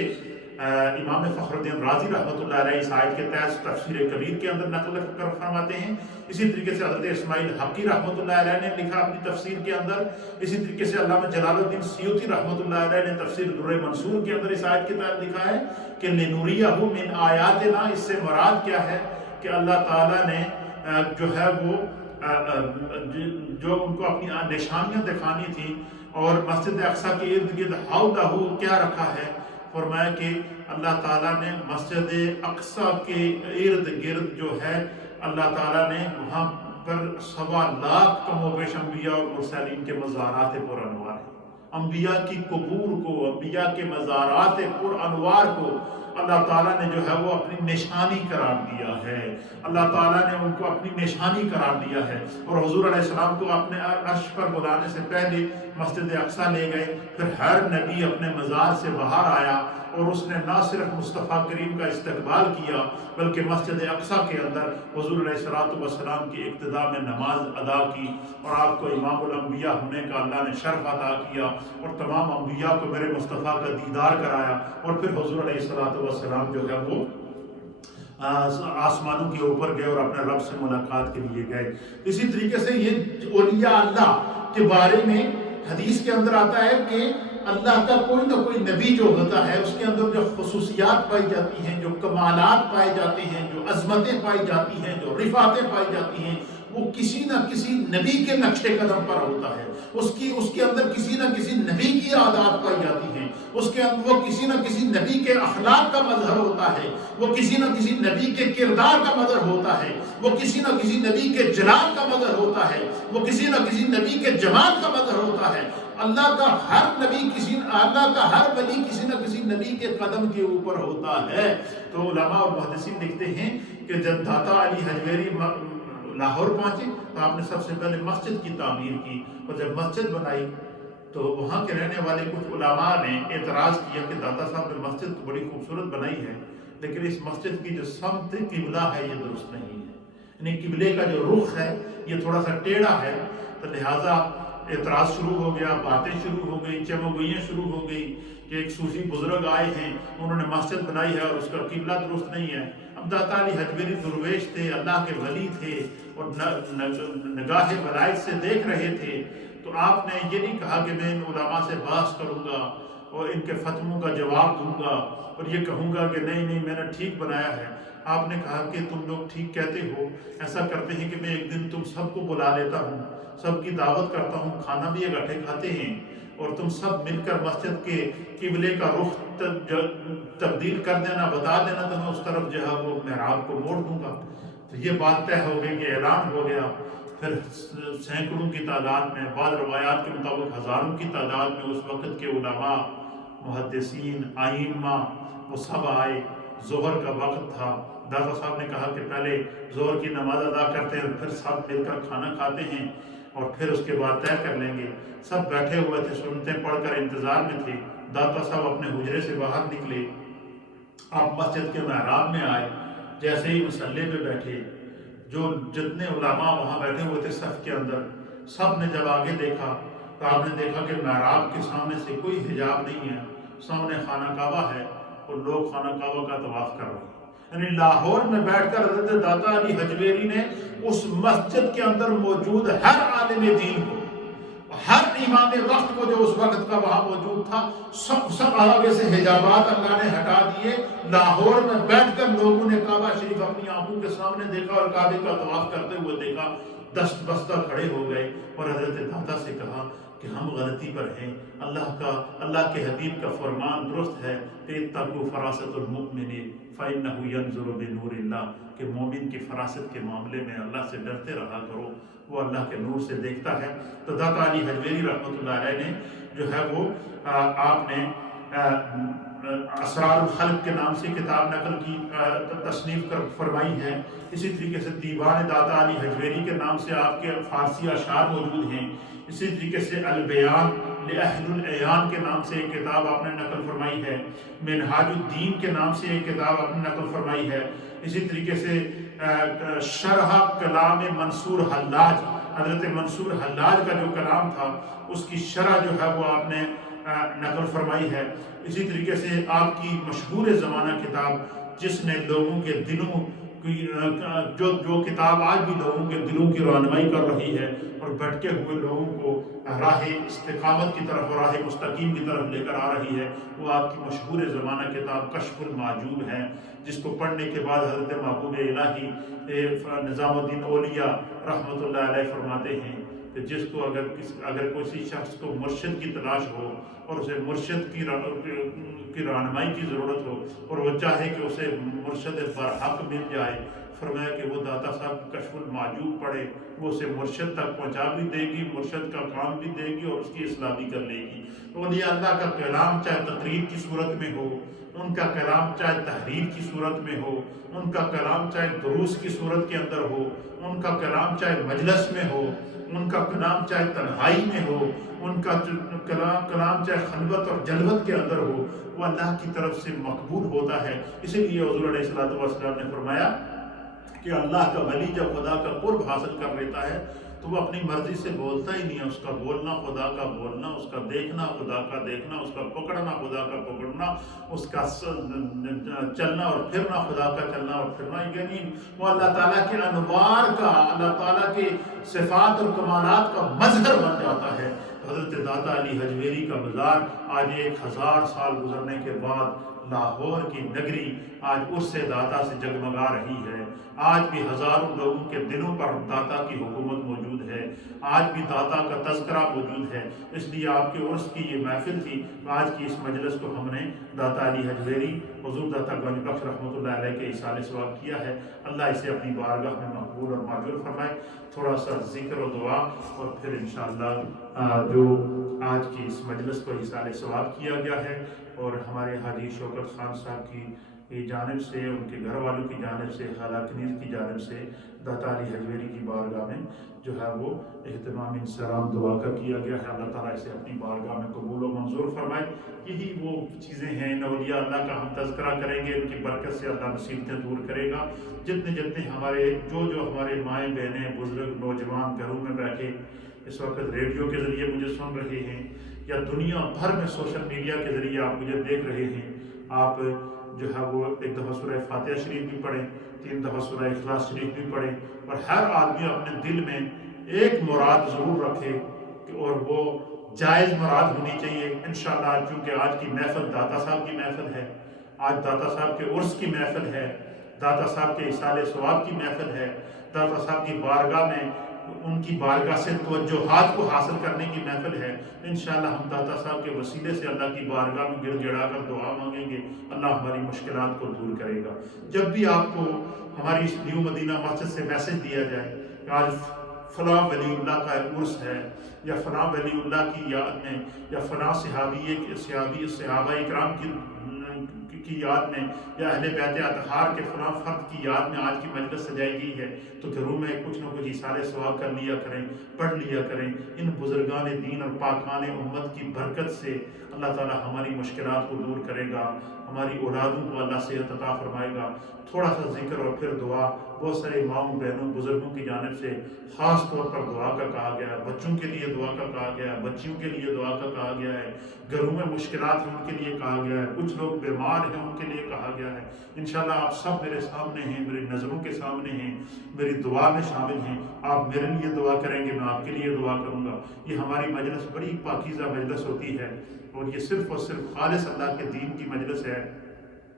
امام فخر الدین رازی رحمۃ اللہ علیہ اس آیت کے تحت تفسیر کبیر کے اندر نقل کر فرماتے ہیں۔ اسی طریقے سے حضرت اسماعیل حقی رحمۃ اللہ علیہ نے لکھا اپنی تفسیر کے اندر۔ اسی طریقے سے علامہ جلال الدین سیوطی رحمۃ اللہ علیہ نے تفسیر در منصور کے اندر اس آیت کے تحت لکھا ہے کہ لِنُرِيَهُ مِنْ آیاتنا، اس سے مراد کیا ہے کہ اللہ تعالیٰ نے جو ہے وہ جو ان کو اپنی نشانیاں دکھانی تھیں، اور مسجد اقصی کے ارد گرد حولہ کیا رکھا ہے؟ فرمایا کہ اللہ تعالیٰ نے مسجد اقصی کے ارد گرد جو ہے اللہ تعالیٰ نے وہاں پر 1.25 لاکھ کم و بیش انبیاء اور مرسلین کے مزارات پر انوار ہیں۔ انبیاء کی قبور کو، انبیاء کے مزارات پر انوار کو اللہ تعالیٰ نے جو ہے وہ اپنی نشانی قرار دیا ہے۔ اللہ تعالیٰ نے ان کو اپنی نشانی قرار دیا ہے، اور حضور علیہ السلام کو اپنے عرش پر بلانے سے پہلے مسجد اقصی لے گئے۔ پھر ہر نبی اپنے مزار سے باہر آیا اور اس نے نہ صرف مصطفیٰ کریم کا استقبال کیا بلکہ مسجد اقصیٰ کے اندر حضور علیہ السلام کی ابتدا میں نماز ادا کی، اور آپ کو امام الانبیاء ہونے کا اللہ نے شرف عطا کیا، اور تمام انبیاء کو میرے مصطفیٰ کا دیدار کرایا، اور پھر حضور علیہ السلام جو ہے وہ آسمانوں کے اوپر گئے اور اپنے رب سے ملاقات کے لیے گئے۔ اسی طریقے سے یہ اولیاء اللہ کے بارے میں حدیث کے اندر آتا ہے کہ اللہ کا کوئی نہ کوئی نبی جو ہوتا ہے اس کے اندر جو خصوصیات پائی جاتی ہیں، جو کمالات پائے جاتے ہیں، جو عظمتیں پائی جاتی ہیں، جو رفعتیں پائی جاتی ہیں، وہ کسی نہ کسی نبی کے نقش قدم پر ہوتا ہے۔ اس کے اندر کسی نہ کسی نبی کی عادات پائی جاتی ہیں، اس کے اندر وہ کسی نہ کسی نبی کے اخلاق کا مظہر ہوتا ہے، وہ کسی نہ کسی نبی کے کردار کا مظہر ہوتا ہے، وہ کسی نہ کسی نبی کے جلال کا مظہر ہوتا ہے، وہ کسی نہ کسی نبی کے جمال کا مظہر ہوتا ہے۔ اللہ کا ہر ولی کسی نہ کسی نبی کے قدم کے اوپر ہوتا ہے۔ تو علماء اور محدثین لکھتے ہیں کہ جب داتا علی حجویری لاہور پہنچے تو آپ نے سب سے پہلے مسجد کی تعمیر کی، اور جب مسجد بنائی تو وہاں کے رہنے والے کچھ علماء نے اعتراض کیا کہ داتا صاحب نے مسجد تو بڑی خوبصورت بنائی ہے، لیکن اس مسجد کی جو سمت قبلہ ہے یہ درست نہیں ہے، یعنی قبلے کا جو رخ ہے یہ تھوڑا سا ٹیڑھا ہے۔ تو لہٰذا اعتراض شروع ہو گیا، باتیں شروع ہو گئی، چمگوئیاں شروع ہو گئی کہ ایک صوفی بزرگ آئے ہیں، انہوں نے مسجد بنائی ہے اور اس کا قبلہ درست نہیں ہے۔ اب داتا علی حجویری درویش تھے، اللہ کے ولی تھے، اور نگاہ ولایت سے دیکھ رہے تھے، تو آپ نے یہ نہیں کہا کہ میں ان علماء سے بحث کروں گا اور ان کے فتووں کا جواب دوں گا اور یہ کہوں گا کہ نہیں میں نے ٹھیک بنایا ہے۔ آپ نے کہا کہ تم لوگ ٹھیک کہتے ہو، ایسا کرتے ہیں کہ میں ایک دن تم سب کو بلا لیتا ہوں، سب کی دعوت کرتا ہوں، کھانا بھی اکٹھے کھاتے ہیں، اور تم سب مل کر مسجد کے قبلے کا رخ تبدیل کر دینا، بتا دینا، تو میں اس طرف جو ہے وہ محراب کو موڑ دوں گا۔ تو یہ بات طے ہو گئی کہ اعلان ہو گیا۔ پھر سینکڑوں کی تعداد میں، بعض روایات کے مطابق ہزاروں کی تعداد میں اس وقت کے علماء، محدثین، ائمہ وہ سب آئے۔ ظہر کا وقت تھا، داتا صاحب نے کہا کہ پہلے ظہر کی نماز ادا کرتے ہیں، پھر سب مل کر کھانا کھاتے ہیں اور پھر اس کے بعد طے کر لیں گے۔ سب بیٹھے ہوئے تھے، سنتیں پڑھ کر انتظار میں تھے۔ داتا صاحب اپنے حجرے سے باہر نکلے، آپ مسجد کے محراب میں آئے، جیسے ہی مصلی پہ بیٹھے، جو جتنے علماء وہاں بیٹھے ہوئے تھے صف کے اندر، سب نے جب آگے دیکھا تو آپ نے دیکھا کہ محراب کے سامنے سے کوئی حجاب نہیں ہے، سامنے خانہ کعبہ ہے اور لوگ خانہ کعبہ کا طواف کر رہے ہیں۔ یعنی لاہور میں بیٹھ کر حضرت داتا علی حجویری نے اس مسجد کے اندر موجود ہر عالم دین کو، ہر امام وقت کو جو اس وقت کا وہاں موجود تھا، سب آگے سے حجابات اللہ نے ہٹا دیے۔ لاہور میں بیٹھ کر لوگوں نے کعبہ شریف اپنی آنکھوں کے سامنے دیکھا اور کعبے کا طواف کرتے ہوئے دیکھا، دست بستہ کھڑے ہو گئے اور حضرت داتا سے کہا کہ ہم غلطی پر ہیں، اللہ کے حبیب کا فرمان درست ہے کہ اتقوا فراست المؤمن فإنه ينظر بنور اللہ، کہ مومن کی فراست کے معاملے میں اللہ سے ڈرتے رہا کرو، وہ اللہ کے نور سے دیکھتا ہے۔ تو داتا علی حجویری رحمۃ اللہ علیہ نے جو ہے وہ آپ نے اسرار الخلق کے نام سے کتاب نقل کی، تصنیف فرمائی ہے۔ اسی طریقے سے دیوان داتا علی حجویری کے نام سے آپ کے فارسی اشعار موجود ہیں۔ اسی طریقے سے البیان لأہل العیان کے نام سے ایک کتاب آپ نے نقل فرمائی ہے۔ منہاج الدین کے نام سے ایک کتاب آپ نے نقل فرمائی ہے۔ اسی طریقے سے شرح کلام منصور حلاج، حضرت منصور حلاج کا جو کلام تھا اس کی شرح جو ہے وہ آپ نے نقل فرمائی ہے۔ اسی طریقے سے آپ کی مشہور زمانہ کتاب جس نے لوگوں کے دلوں کی جو کتاب آج بھی لوگوں کے دلوں کی رہنمائی کر رہی ہے اور بھٹکے ہوئے لوگوں کو راہ استقامت کی طرف اور راہ مستقیم کی طرف لے کر آ رہی ہے، وہ آپ کی مشہور زمانہ کتاب کشف المعجوب ہے، جس کو پڑھنے کے بعد حضرت محبوب الہی نظام الدین اولیاء رحمۃ اللہ علیہ فرماتے ہیں کہ جس کو اگر کسی شخص کو مرشد کی تلاش ہو اور اسے مرشد کی رہنمائی کی ضرورت ہو اور وہ چاہے کہ اسے مرشد برحق مل جائے، فرمایا کہ وہ داتا صاحب کشف المعجوب پڑھے، وہ اسے مرشد تک پہنچا بھی دے گی، مرشد کا کام بھی دے گی اور اس کی اصلاح بھی کر لے گی۔ تو اولیاء اللہ کا کلام چاہے تقریر کی صورت میں ہو، ان کا کلام چاہے تحریر کی صورت میں ہو، ان کا کلام چاہے دروس کی صورت کے اندر ہو، ان کا کلام چاہے مجلس میں ہو، ان کا کلام چاہے تنہائی میں ہو، ان کا کلام چاہے خلوت اور جلوت کے اندر ہو، وہ اللہ کی طرف سے مقبول ہوتا ہے۔ اسی لیے حضور علیہ السلام نے فرمایا کہ اللہ کا ولی جب خدا کا قرب حاصل کر لیتا ہے تو وہ اپنی مرضی سے بولتا ہی نہیں ہے، اس کا بولنا خدا کا بولنا، اس کا دیکھنا خدا کا دیکھنا، اس کا پکڑنا خدا کا پکڑنا، اس کا چلنا اور پھرنا خدا کا چلنا اور پھرنا، یعنی وہ اللہ تعالیٰ کے انوار کا، اللہ تعالیٰ کے صفات اور کمالات کا مظہر بن جاتا ہے۔ حضرت داتا علی حجویری کا مزار آج 1000 سال گزرنے کے بعد لاہور کی نگری آج اس سے داتا سے جگمگا رہی ہے۔ آج بھی ہزاروں لوگوں کے دلوں پر داتا کی حکومت موجود ہے، آج بھی داتا کا تذکرہ موجود ہے۔ اس لیے آپ کے عرس کی یہ محفل تھی، آج کی اس مجلس کو ہم نے داتا علی حجویری حضور داتا گنج بخش رحمۃ اللہ علیہ کے ایصال ثواب کیا ہے۔ اللہ اسے اپنی بارگاہ میں مقبول اور معجور فرمائے۔ تھوڑا سا ذکر و دعا اور پھر انشاءاللہ جو آج کی اس مجلس کو ایصال ثواب کیا گیا ہے اور ہمارے حاجی شوکت خان صاحب کی جانب سے، ان کے گھر والوں کی جانب سے، خالہ کنیز کی جانب سے داتا علی حجویری کی بارگاہ میں جو ہے وہ اہتمام سلام دعا کا کیا گیا ہے۔ اللہ تعالیٰ اسے اپنی بارگاہ میں قبول و منظور فرمائے۔ یہی وہ چیزیں ہیں، ان اولیاء اللہ کا ہم تذکرہ کریں گے، ان کی برکت سے اللہ مصیبتیں دور کرے گا۔ جتنے ہمارے جو ہمارے مائیں بہنیں بزرگ نوجوان گھروں میں بیٹھے اس وقت ریڈیو کے ذریعے مجھے سن رہے ہیں یا دنیا بھر میں سوشل میڈیا کے ذریعے آپ مجھے دیکھ رہے ہیں، آپ جو ہے وہ ایک دفعہ سورہ فاتحہ شریف بھی پڑھیں، 3 دفعہ سورہ اخلاص شریف بھی پڑھیں، اور ہر آدمی اپنے دل میں ایک مراد ضرور رکھے اور وہ جائز مراد ہونی چاہیے۔ انشاءاللہ چونکہ آج کی محفل داتا صاحب کی محفل ہے، آج داتا صاحب کے عرس کی محفل ہے، داتا صاحب کے ایصال ثواب کی محفل ہے، داتا صاحب کی بارگاہ میں ان کی بارگاہ سے توجہات کو حاصل کرنے کی محفل ہے۔ انشاءاللہ ہم داتا صاحب کے وسیلے سے اللہ کی بارگاہ میں گڑ گڑا کر دعا مانگیں گے، اللہ ہماری مشکلات کو دور کرے گا۔ جب بھی آپ کو ہماری اس نیو مدینہ مسجد سے میسج دیا جائے کہ آج فلاں ولی اللہ کا عرس ہے یا فلاں ولی اللہ کی یاد میں یا فلاں صحابہ اکرام کی یاد میں یا اہل بیت اطہار کے فلاں فرد کی یاد میں آج کی مجلس سجائی گئی ہے، تو گھروں میں کچھ نہ کچھ ایصال ثواب کر لیا کریں، پڑھ لیا کریں۔ ان بزرگان دین اور پاکان امت کی برکت سے اللہ تعالی ہماری مشکلات کو دور کرے گا، ہماری اولادوں کو اللہ صحت عطا فرمائے گا۔ تھوڑا سا ذکر اور پھر دعا۔ بہت سارے ماؤں بہنوں بزرگوں کی جانب سے خاص طور پر دعا کا کہا گیا ہے، بچوں کے لیے دعا کا کہا گیا ہے، بچیوں کے لیے دعا کا کہا گیا ہے، گھروں میں مشکلات ہیں ان کے لیے کہا گیا ہے، کچھ لوگ بیمار ہیں ان کے لیے کہا گیا ہے۔ انشاءاللہ آپ سب میرے سامنے ہیں، میری نظروں کے سامنے ہیں، میری دعا میں شامل ہیں۔ آپ میرے لیے دعا کریں گے، میں آپ کے لیے دعا کروں گا۔ یہ ہماری مجلس بڑی پاکیزہ مجلس ہوتی ہے اور یہ صرف اور صرف خالص اللہ کے دین کی مجلس ہے،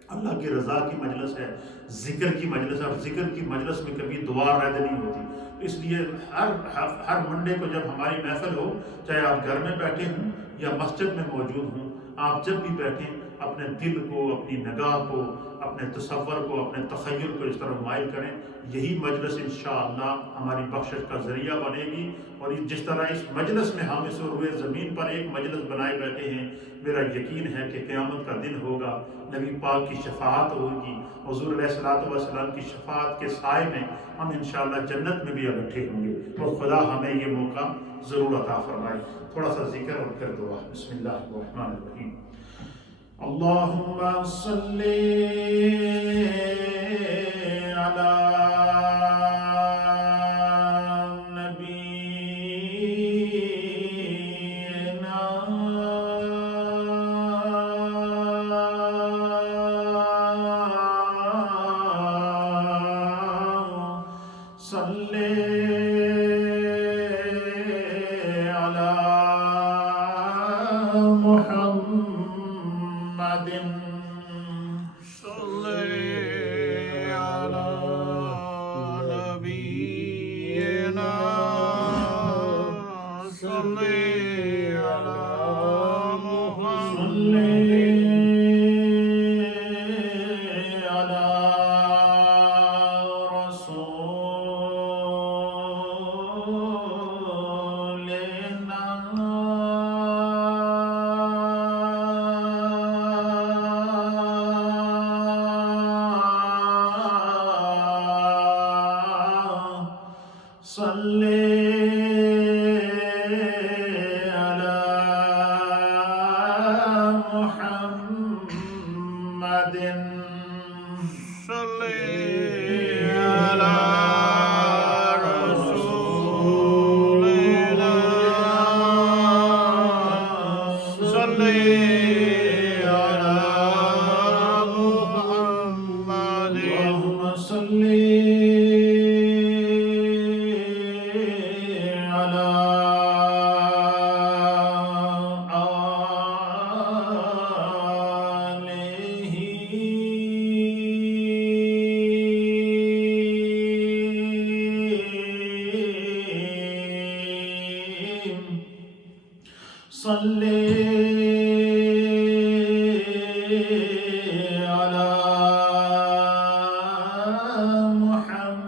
اللہ کی رضا کی مجلس ہے، ذکر کی مجلس ہے، اور ذکر کی مجلس میں کبھی دعا رد نہیں ہوتی۔ اس لیے ہر منڈے کو جب ہماری محفل ہو، چاہے آپ گھر میں بیٹھے ہوں یا مسجد میں موجود ہوں، آپ جب بھی بیٹھیں اپنے دل کو، اپنی نگاہ کو، اپنے تصور کو، اپنے تخیل کو اس طرح مائل کریں۔ یہی مجلس انشاءاللہ ہماری بخشش کا ذریعہ بنے گی، اور جس طرح اس مجلس میں ہم اس روئے زمین پر ایک مجلس بنائے بیٹھے ہیں، میرا یقین ہے کہ قیامت کا دن ہوگا، نبی پاک کی شفاعت ہوگی، حضور علیہ السلام کی شفاعت کے سائے میں ہم انشاءاللہ جنت میں بھی اکٹھے ہوں گے، اور خدا ہمیں یہ موقع ضرور عطا فرمائے۔ تھوڑا سا ذکر اور پھر دعا۔ بسم اللہ الرحمن الرحیم۔ اللہم صلی علی صلی علی محمد صلی علی رسول اللہ صلی علی محمد اللہم صلی صلی علی محمد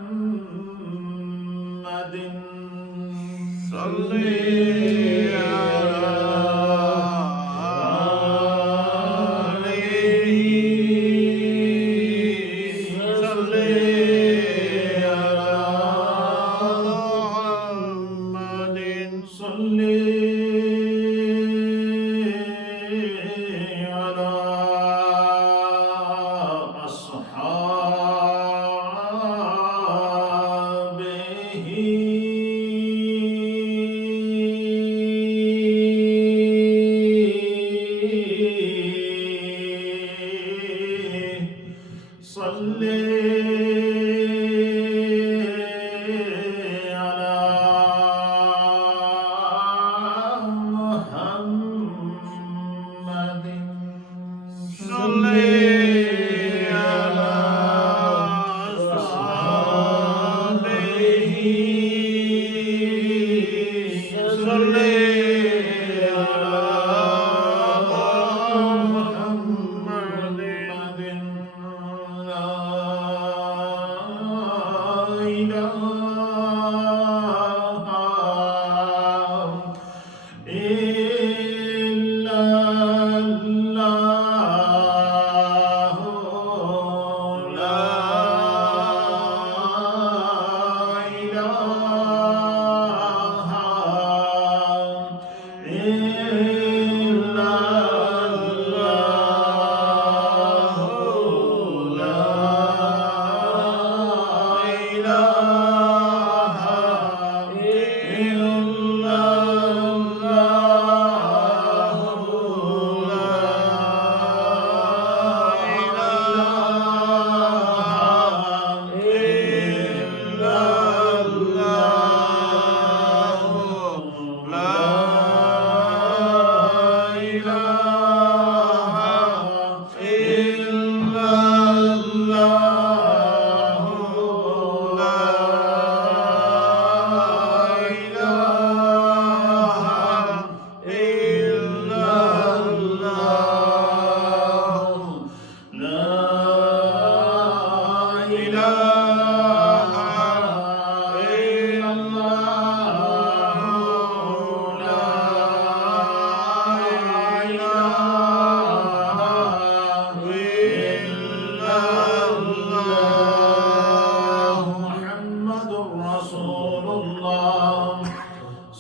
صلی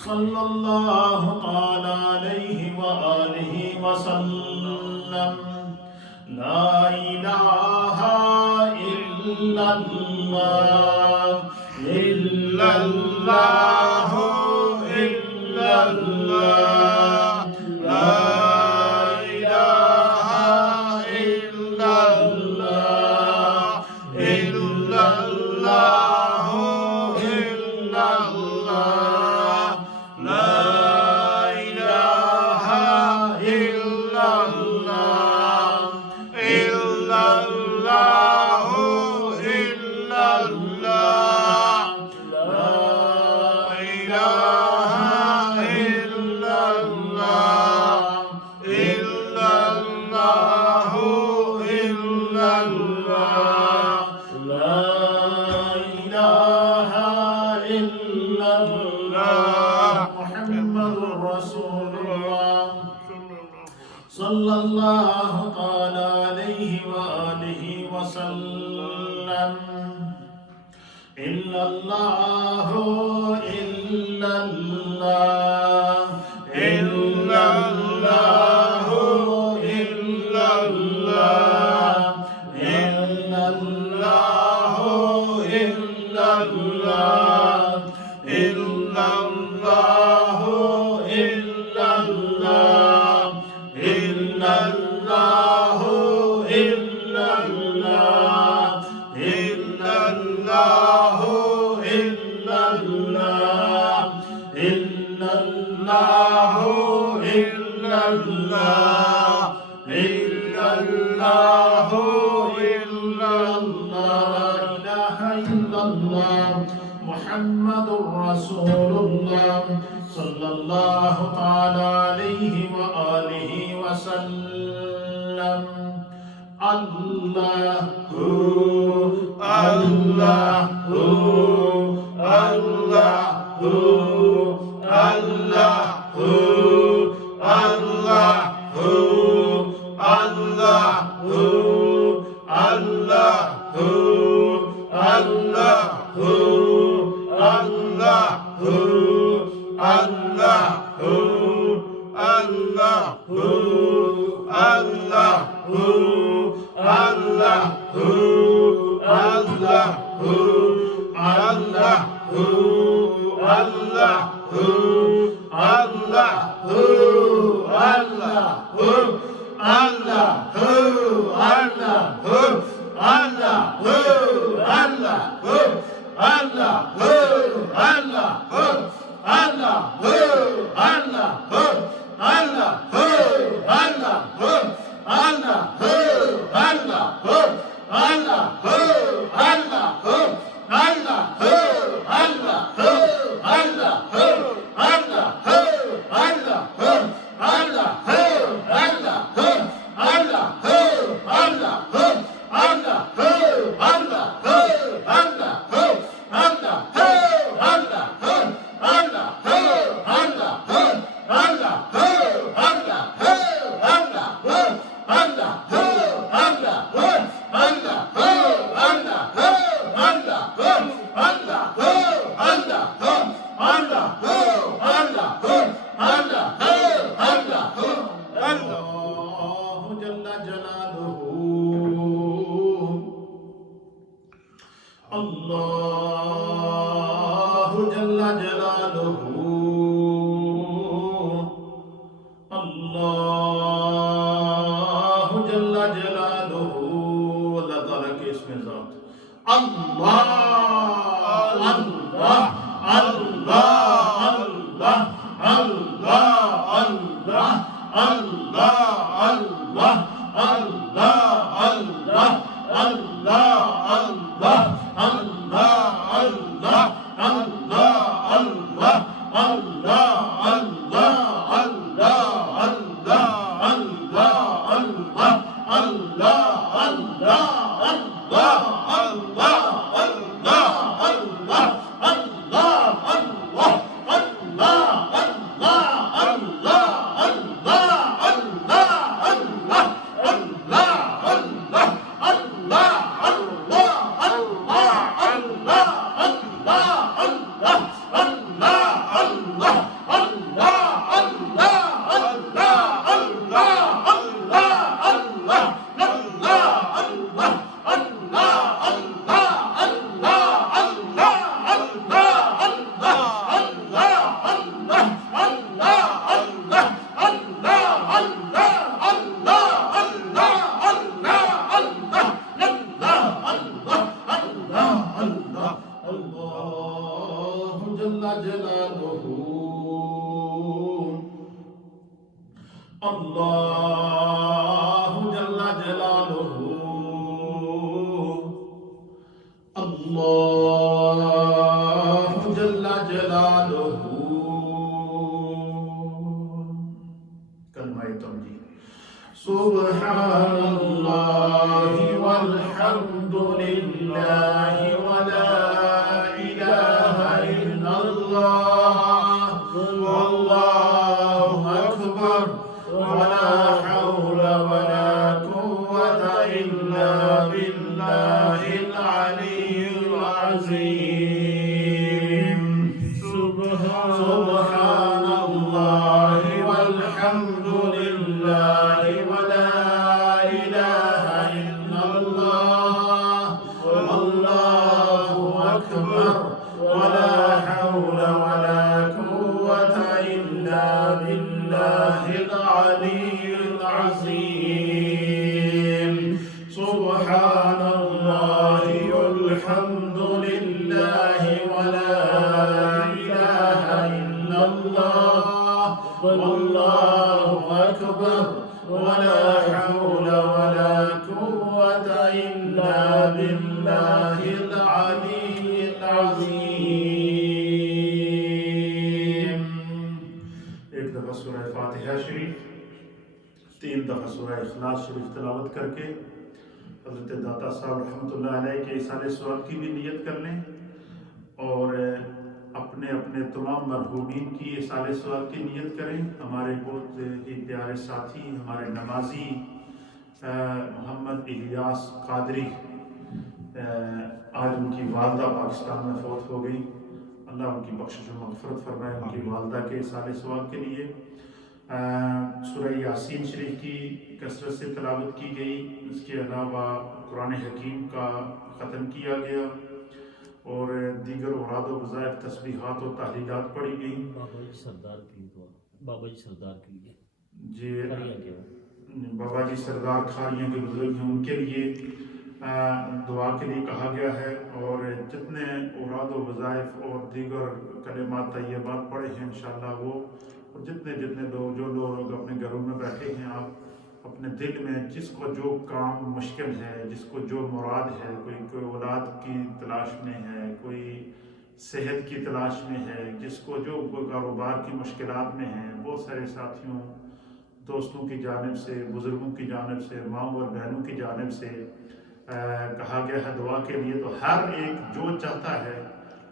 صلی اللہ تعالی علیہ وآلہ وسلم لا الہ الا اللہ الا اللہ الا اللہ لا الہ الا اللہ الا اللہ الا اللہ لا الہ الا اللہ الا اللہ الا اللہ لا الہ الا اللہ الا اللہ الا اللہ لا الہ الا اللہ محمد رسول اللہ صلی اللہ تعالی علیہ وآلہ وسلم إلا الله الله محمد رسول الله صلى الله تعالى عليه وآله وسلم الله الله الله الله الله بالله العلي دفعہ سورہ اخلاص شریف تلاوت کر کے حضرت داتا صاحب رحمۃ اللہ علیہ کے اصالِ ثواب کی بھی نیت کر لیں، اور اپنے اپنے تمام مرحومین کی اصالِ ثواب کی نیت کریں۔ ہمارے بہت ہی پیارے ساتھی، ہمارے نمازی محمد الیاس قادری، آج ان کی والدہ پاکستان میں فوت ہو گئی، اللہ ان کی بخشش و مغفرت فرمائے ان کی والدہ کے اصالِ ثواب کے لیے۔ سورہ یاسین شریف کی کثرت سے تلاوت کی گئی، اس کے علاوہ قرآن حکیم کا ختم کیا گیا، اور دیگر اوراد و وظائف، تسبیحات و تحلیلات پڑھی گئیں۔ بابا جی سردار کی دعا، بابا جی سردار کے لیے جی بابا جی سردار کھاریاں کے بزرگ ہیں، ان کے لیے دعا کے لیے کہا گیا ہے، اور جتنے اوراد و وظائف اور دیگر کلمات طیبات پڑھے ہیں انشاءاللہ وہ، اور جتنے لوگ جو لوگ اپنے گھروں میں بیٹھے ہیں، آپ اپنے دل میں جس کو جو کام مشکل ہے، جس کو جو مراد ہے، کوئی اولاد کی تلاش میں ہے، کوئی صحت کی تلاش میں ہے، جس کو جو کاروبار کی مشکلات میں ہے، بہت سارے ساتھیوں دوستوں کی جانب سے، بزرگوں کی جانب سے، ماں اور بہنوں کی جانب سے کہا گیا ہے دعا کے لیے۔ تو ہر ایک جو چاہتا ہے،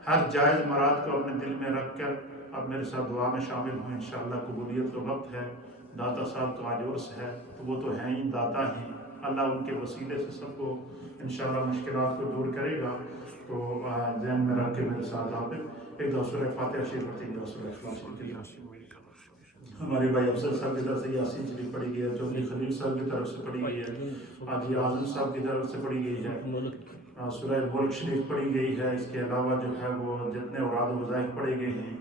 ہر جائز مراد کو اپنے دل میں رکھ کر اب میرے ساتھ دعا میں شامل ہوں۔ انشاءاللہ قبولیت کا وقت ہے، داتا صاحب کا آج عرس ہے، تو وہ تو ہیں ہی داتا ہیں، اللہ ان کے وسیلے سے سب کو انشاءاللہ مشکلات کو دور کرے گا۔ تو ذہن میں رکھ کے میرے ساتھ آپ ایک دو سورہ فاتحہ شریف پڑھتے ہیں، 2 سورہ اخلاص شریف۔ ہمارے بھائی افضل صاحب کی طرف سے یاسین شریف پڑھی گئی ہے، چودھری خلیل صاحب کی طرف سے پڑھی گئی ہے، حاجی اعظم صاحب کی طرف سے پڑھی گئی ہے، سورہ ملک شریف پڑھی گئی ہے۔ اس کے علاوہ جو ہے وہ جتنے اوراد و وظائف پڑھے گئے ہیں،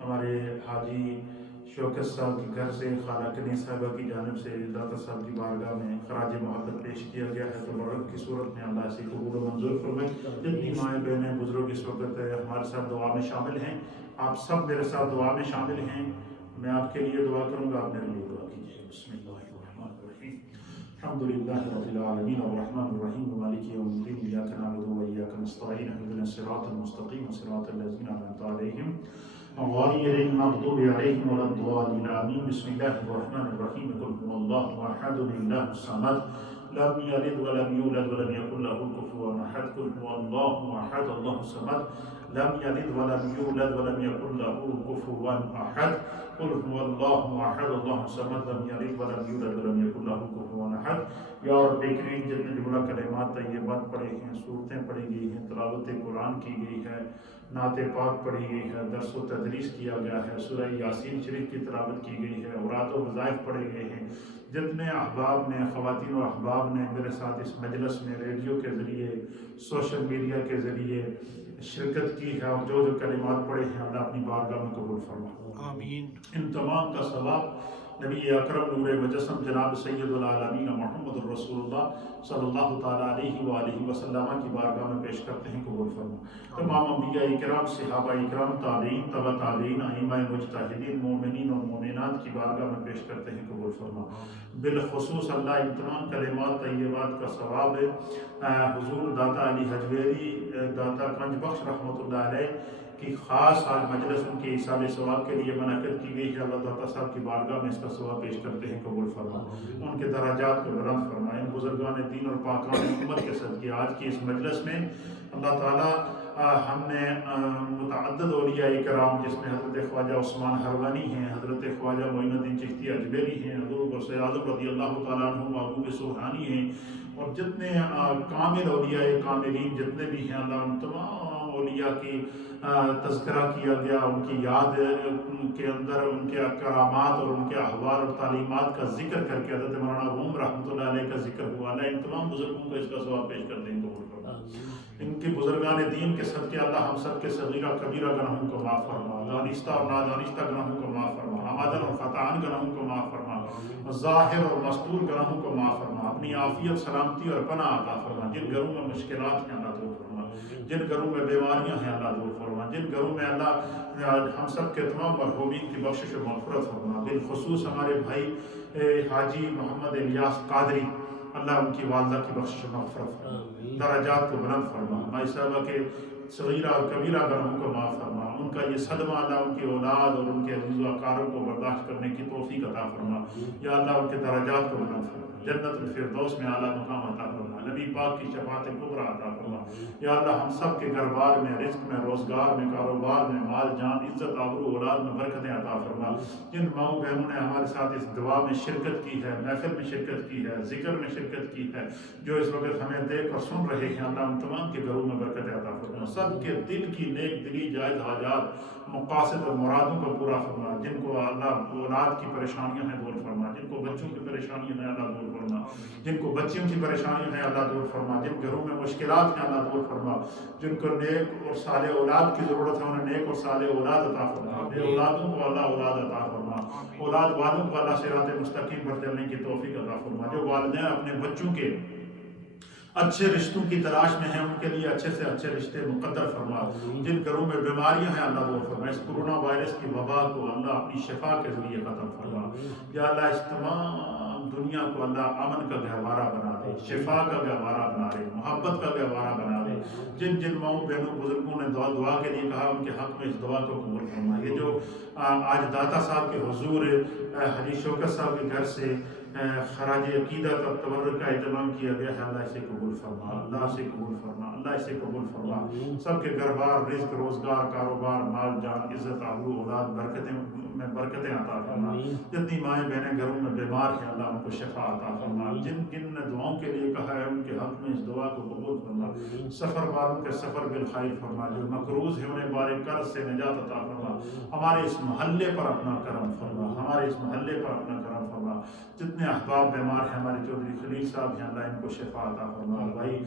ہمارے حاجی شوکت صاحب کے گھر سے خالہ کنیز صاحبہ کی جانب سے داتا صاحب کی بارگاہ میں خراج محبت پیش کیا گیا ہے، تو برکت کی صورت میں اللہ سے قبول و منظور فرمائے۔ جتنی مائیں بہنیں بزرگ اس وقت ہمارے ساتھ دعا میں شامل ہیں، آپ سب میرے ساتھ دعا میں شامل ہیں۔ میں آپ کے لیے دعا کروں گا، آپ میرے لیے دعا کیجیے۔ بسم اللہ الرحمن الرحیم، الحمدللہ رب العالمین الرحمن الرحیم مالک یوم الدین، ایاک نعبد و ایاک نستعین، اهدنا الصراط المستقیم صراط الذین انعمت علیہم غیر المغضوب علیہم ولا الضالین آمین۔ بسم اللہ الرحمن الرحیم، قل هو اللہ احد اللہ الصمد لم یلد ولم یولد ولم یکن له کفوا احد۔ قل هو اللہ احد اللہ الصمد لم یلد ولم یولد ولم یکن له کفوا احد۔ قل هو اللہ احد اللہ الصمد لم یلد ولم یولد ولم یکن له کفوا احد۔ یا رب کریم، جتنے جملہ کلمات طیبات پڑھے ہیں، صورتیں پڑھی گئی ہیں، تلاوت قرآن کی گئی ہے، نعت پاک پڑھی گئی ہے، درس و تدریس کیا گیا ہے، سورہ یاسین شریف کی تلاوت کی گئی ہے، اوراد و وظائف پڑھے گئے ہیں، جتنے احباب نے، خواتین و احباب نے میرے ساتھ اس مجلس میں ریڈیو کے ذریعے، سوشل میڈیا کے ذریعے شرکت کی ہے، اور جو کلمات پڑھے ہیں، اللہ اپنی بارگاہ میں قبول فرما آمین۔ ان تمام کا ثواب نبی اکرم نور مجسم جناب سید العالمین محمد الرسول اللہ صلی اللہ تعالیٰ علیہ وآلہ وسلم کی بارگاہ میں پیش کرتے ہیں، قبول فرما۔ تمام انبیاء اکرام، صحابہ اکرام، تابعین، تبع تابعین، ائمہ مجتہدین، مومنین اور مومنات کی بارگاہ میں پیش کرتے ہیں، قبول فرما۔ بالخصوص اللہ ان تمام کلمات طیبات کا ثواب حضور داتا علی حجویری، داتا کنج بخش رحمۃ اللہ علیہ کی خاص آج مجلس ان کے اصالِ ثواب کے لیے منعقد کی گئی ہے، اللہ داتا صاحب کی بارگاہ میں اس کا ثواب پیش کرتے ہیں، قبول فرما۔ ان کے درجات کو بلند فرمائے، ان بزرگان دین اور پاکان امت کے صدقے آج کی اس مجلس میں اللہ تعالیٰ ہم نے متعدد اولیاء کرام، جس میں حضرت خواجہ عثمان حروانی ہیں، حضرت خواجہ معین الدین چشتی اجمیری ہیں، حضرت غوث اعظم رضی اللہ تعالیٰ عنہ محبوب سبحانی ہیں، اور جتنے کامل اولیاء کاملین جتنے بھی ہیں، اللہ ان تمام اولیاء کی تذکرہ کیا گیا، ان کی یاد کے اندر ان کے کرامات اور ان کے احوال اور تعلیمات کا ذکر کر کے حضرت مولانا روم رحمۃ اللہ علیہ کا ذکر ہوا، اللہ ان تمام بزرگوں کو اس کا ثواب پیش کر دیں، قبول فرما۔ ان کے بزرگان دین کے صدقے اللہ ہم سب کے صغیرہ کبیرہ گناہوں کو معاف فرما، دانستہ اور نادانستہ گناہوں کو معاف فرما، عمدن اور خطأً گناہوں کو معاف فرما، ظاہر اور مستور گناہوں کو معاف فرما، اپنی عافیت، سلامتی اور پناہ عطا فرما۔ جن گھروں میں مشکلات ہیں اللہ دور فرما، جن گھروں میں بیماریاں ہیں اللہ دور فرما، جن گھروں میں اللہ ہم سب کے تمام مرحومین کی بخشش و مغفرت فرما۔ بالخصوص ہمارے بھائی حاجی محمد الیاس قادری، اللہ ان کی والدہ کی بخشش و مغفرت فرما۔ درجات کو بلند فرما، مائی صاحبہ کے صغیرہ اور کبیرہ گناہوں کو معاف فرما، ان کا یہ صدمہ اللہ ان کی اولاد اور ان کے عزیز و اقارب کو برداشت کرنے کی توفیق عطا فرما، یا اللہ ان کے درجات کو بلند فرما، جنت الفردوس میں اعلیٰ مقام عطا فرما، نبی پاک کی شفاعت کبریٰ عطا فرما، یا اللہ ہم سب کے گھر بار میں، رزق میں، روزگار میں، کاروبار میں، مال جان، عزت آبرو اولاد میں برکتیں عطا فرما، جن ماؤں بہنوں نے ہمارے ساتھ اس دعا میں شرکت کی ہے، محفل میں شرکت کی ہے، ذکر میں شرکت کی ہے، جو اس وقت ہمیں دیکھ اور سن رہے ہیں، اللہ ان تمام کے گھروں میں برکتیں عطا فرما، سب کے دل کی نیک دلی جائز حاجات، مقاصد اور مرادوں کو پورا فرما، جن کو اللہ اولاد کی پریشانیاں ہیں دور فرما، جن کو بچوں کی پریشانیاں ہیں اللہ دور فرما، جن کو بچیوں کی پریشانیاں ہیں اللہ دور فرما، جن گھروں میں مشکلات ہیں اللہ دور فرما، جن کو نیک اور صالح اولاد کی ضرورت ہے انہیں نیک اور صالح اولاد عطا فرما، بے اولادوں کو اللہ اولاد عطا فرما، اولاد والوں کو اللہ صراط مستقیم پر چلنے کی توفیق عطا فرما، جو والدین اپنے بچوں کے اچھے رشتوں کی تلاش میں ہیں ان کے لیے اچھے سے اچھے رشتے مقدر فرما، جن گھروں میں بیماریاں ہیں اللہ دور فرما، اس کورونا وائرس کی وبا کو اللہ اپنی شفا کے ذریعے ختم فرما، یا اللہ اس تمام دنیا کو اللہ امن کا گہوارہ بنا دے، شفا کا گہوارہ بنا دے، محبت کا گہوارہ بنا دے، جن ماؤں بہنوں بزرگوں نے دعا کے لیے کہا ان کے حق میں اس دعا کو قبول فرما، یہ جو آج داتا صاحب کے حضور حاجی شوکت صاحب کے گھر سے خراج عقیدت اور تبرک کا اہتمام کیا گیا ہے، اللہ اسے قبول فرما، اللہ اسے قبول فرما، اللہ اسے قبول فرما، سب کے گھر بار، رزق، روزگار، کاروبار، مال جان، عزت آبرو اولاد میں برکتیں عطا فرما، جتنی مائیں بہنیں گھروں میں بیمار ہیں اللہ ان کو شفا عطا فرما، جن نے دعاؤں کے لیے کہا ہے ان کے حق میں اس دعا کو قبول فرما، سفر والوں کے سفر بالخیر فرما، جو مقروض ہیں انہیں بار قرض سے نجات عطا فرما، ہمارے اس محلے پر اپنا کرم فرما، ہمارے اس محلے پر اپنا کرم فرما، جتنے احباب بیمار ہیں ہمارے چودھری خلیل صاحب ہیں اللہ ان کو شفا عطا فرما، بھائی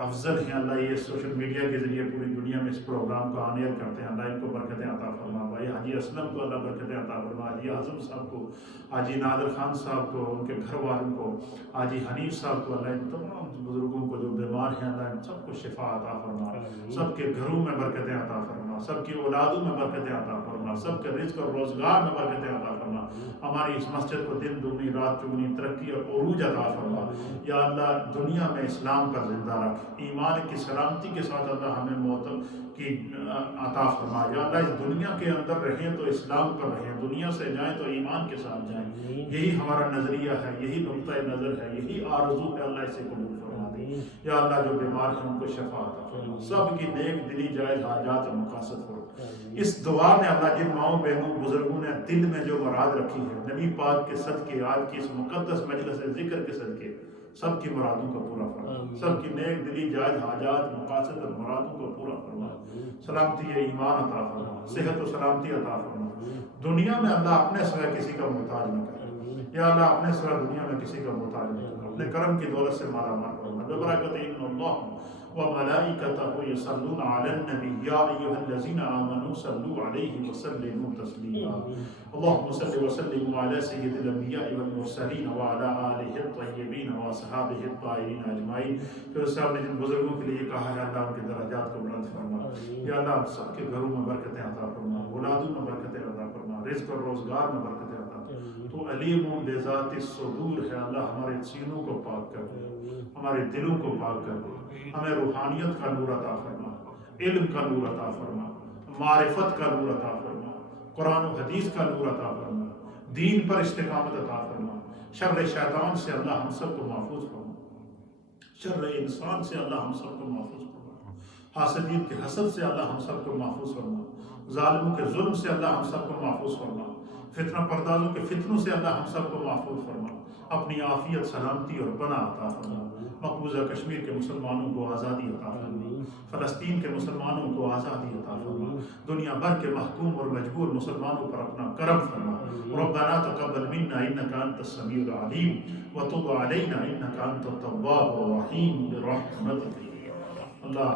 افضل ہیں اللہ یہ سوشل میڈیا کے ذریعے پوری دنیا میں اس پروگرام کو آن ایئر کرتے ہیں اللہ ان کو برکتیں عطا فرما، بھائی حاجی اسلم کو اللہ برکتیں عطا فرما، حاجی اعظم صاحب کو، حاجی نادر خان صاحب کو، ان کے گھر والوں کو، حاجی حنیف صاحب کو، اللہ ان تمام بزرگوں کو جو بیمار ہیں اللہ ان سب کو شفا عطا فرما، سب کے گھروں میں برکتیں عطا فرما، سب کی اولادوں میں برکتیں عطا فرما، سب کے رزق اور روزگار میں برکتیں عطا فرما، ہماری اس مسجد کو دن دگنی رات چگنی ترقی اور عروج عطا فرما، یا اللہ دنیا میں اسلام پر زندہ رکھ، ایمان کی سلامتی کے ساتھ اللہ ہمیں موت کی عطا فرما، یا اللہ اس دنیا کے اندر رہیں تو اسلام پر رہیں، دنیا سے جائیں تو ایمان کے ساتھ جائیں، یہی ہمارا نظریہ ہے، یہی نقطہ نظر ہے، یہی آرزو ہے، اللہ اسے قبول فرما دے، یا اللہ جو بیمار ہیں ان کو شفا عطا فرما، سب کی نیک دلی جائز حاجات اور مقاصد فرما، اس دعا میں اللہ جن ماؤں بہنوں بزرگوں نے دل میں جو مراد رکھی ہے نبی پاک کے صدقے آج کی اس مقدس مجلس ذکر کے صدقے سب کی مرادوں کو پورا فرما، سب کی نیک دلی جائز حاجات مقاصد اور مرادوں کو پورا فرما، سلامتی ایمان عطا فرما، صحت و سلامتی عطا فرما، دنیا میں اللہ اپنے سوا کسی کا محتاج نہ کرے، یا اللہ اپنے سوا دنیا میں کسی کا محتاج نہ کرے، اپنے کرم کی دولت سے مالا مال فرما، ببرکت ان اللہ وملائکتہ یصلون علی النبی یا ایھا الذین آمنوا صلوا علیہ وسلموا تسلیما، اللہم صل وسلم علی سید الانبیاء والمرسلین وعلی آلہ الطیبین واصحابہ الطاہرین اجمعین۔ پھر صاحب نے جن بزرگوں کے لیے کہا ہے اللہ ان کے درجات کو بلند فرما، یا اللہ سب کے گھروں میں برکتیں عطا فرما، اولادوں میں برکتیں عطا فرما، رزق اور روزگار میں برکتیں عطا فرما، تو علیم بذات الصدور ہے اللہ ہمارے سینوں کو پاک کر دے، ہمارے دلوں کو پاک کر دے، ہمیں روحانیت کا نور عطا فرما، علم کا نور عطا فرما، معرفت کا نور عطا فرما، قرآن و حدیث کا نور عطا فرما، دین پر استقامت عطا فرما، شر شیطان سے اللہ ہم سب کو محفوظ فرما، شر انسان سے اللہ ہم سب کو محفوظ فرما، حاسدین کے حسد سے اللہ ہم سب کو محفوظ فرما، ظالموں کے ظلم سے اللہ ہم سب کو محفوظ فرما، فتنہ پردازوں کے فتنوں سے اللہ ہم سب کو محفوظ فرما، اپنی عافیت سلامتی اور پناہ عطا فرما، مقبوضہ کشمیر کے مسلمانوں کو آزادی عطا فرما، فلسطین کے مسلمانوں کو آزادی عطا فرما، دنیا بھر کے محکوم اور مجبور مسلمانوں پر اپنا کرم فرما، ربنا تقبل منا انک انت السمیع العلیم وتب علینا انک انت التواب الرحیم برحمتک اللہ۔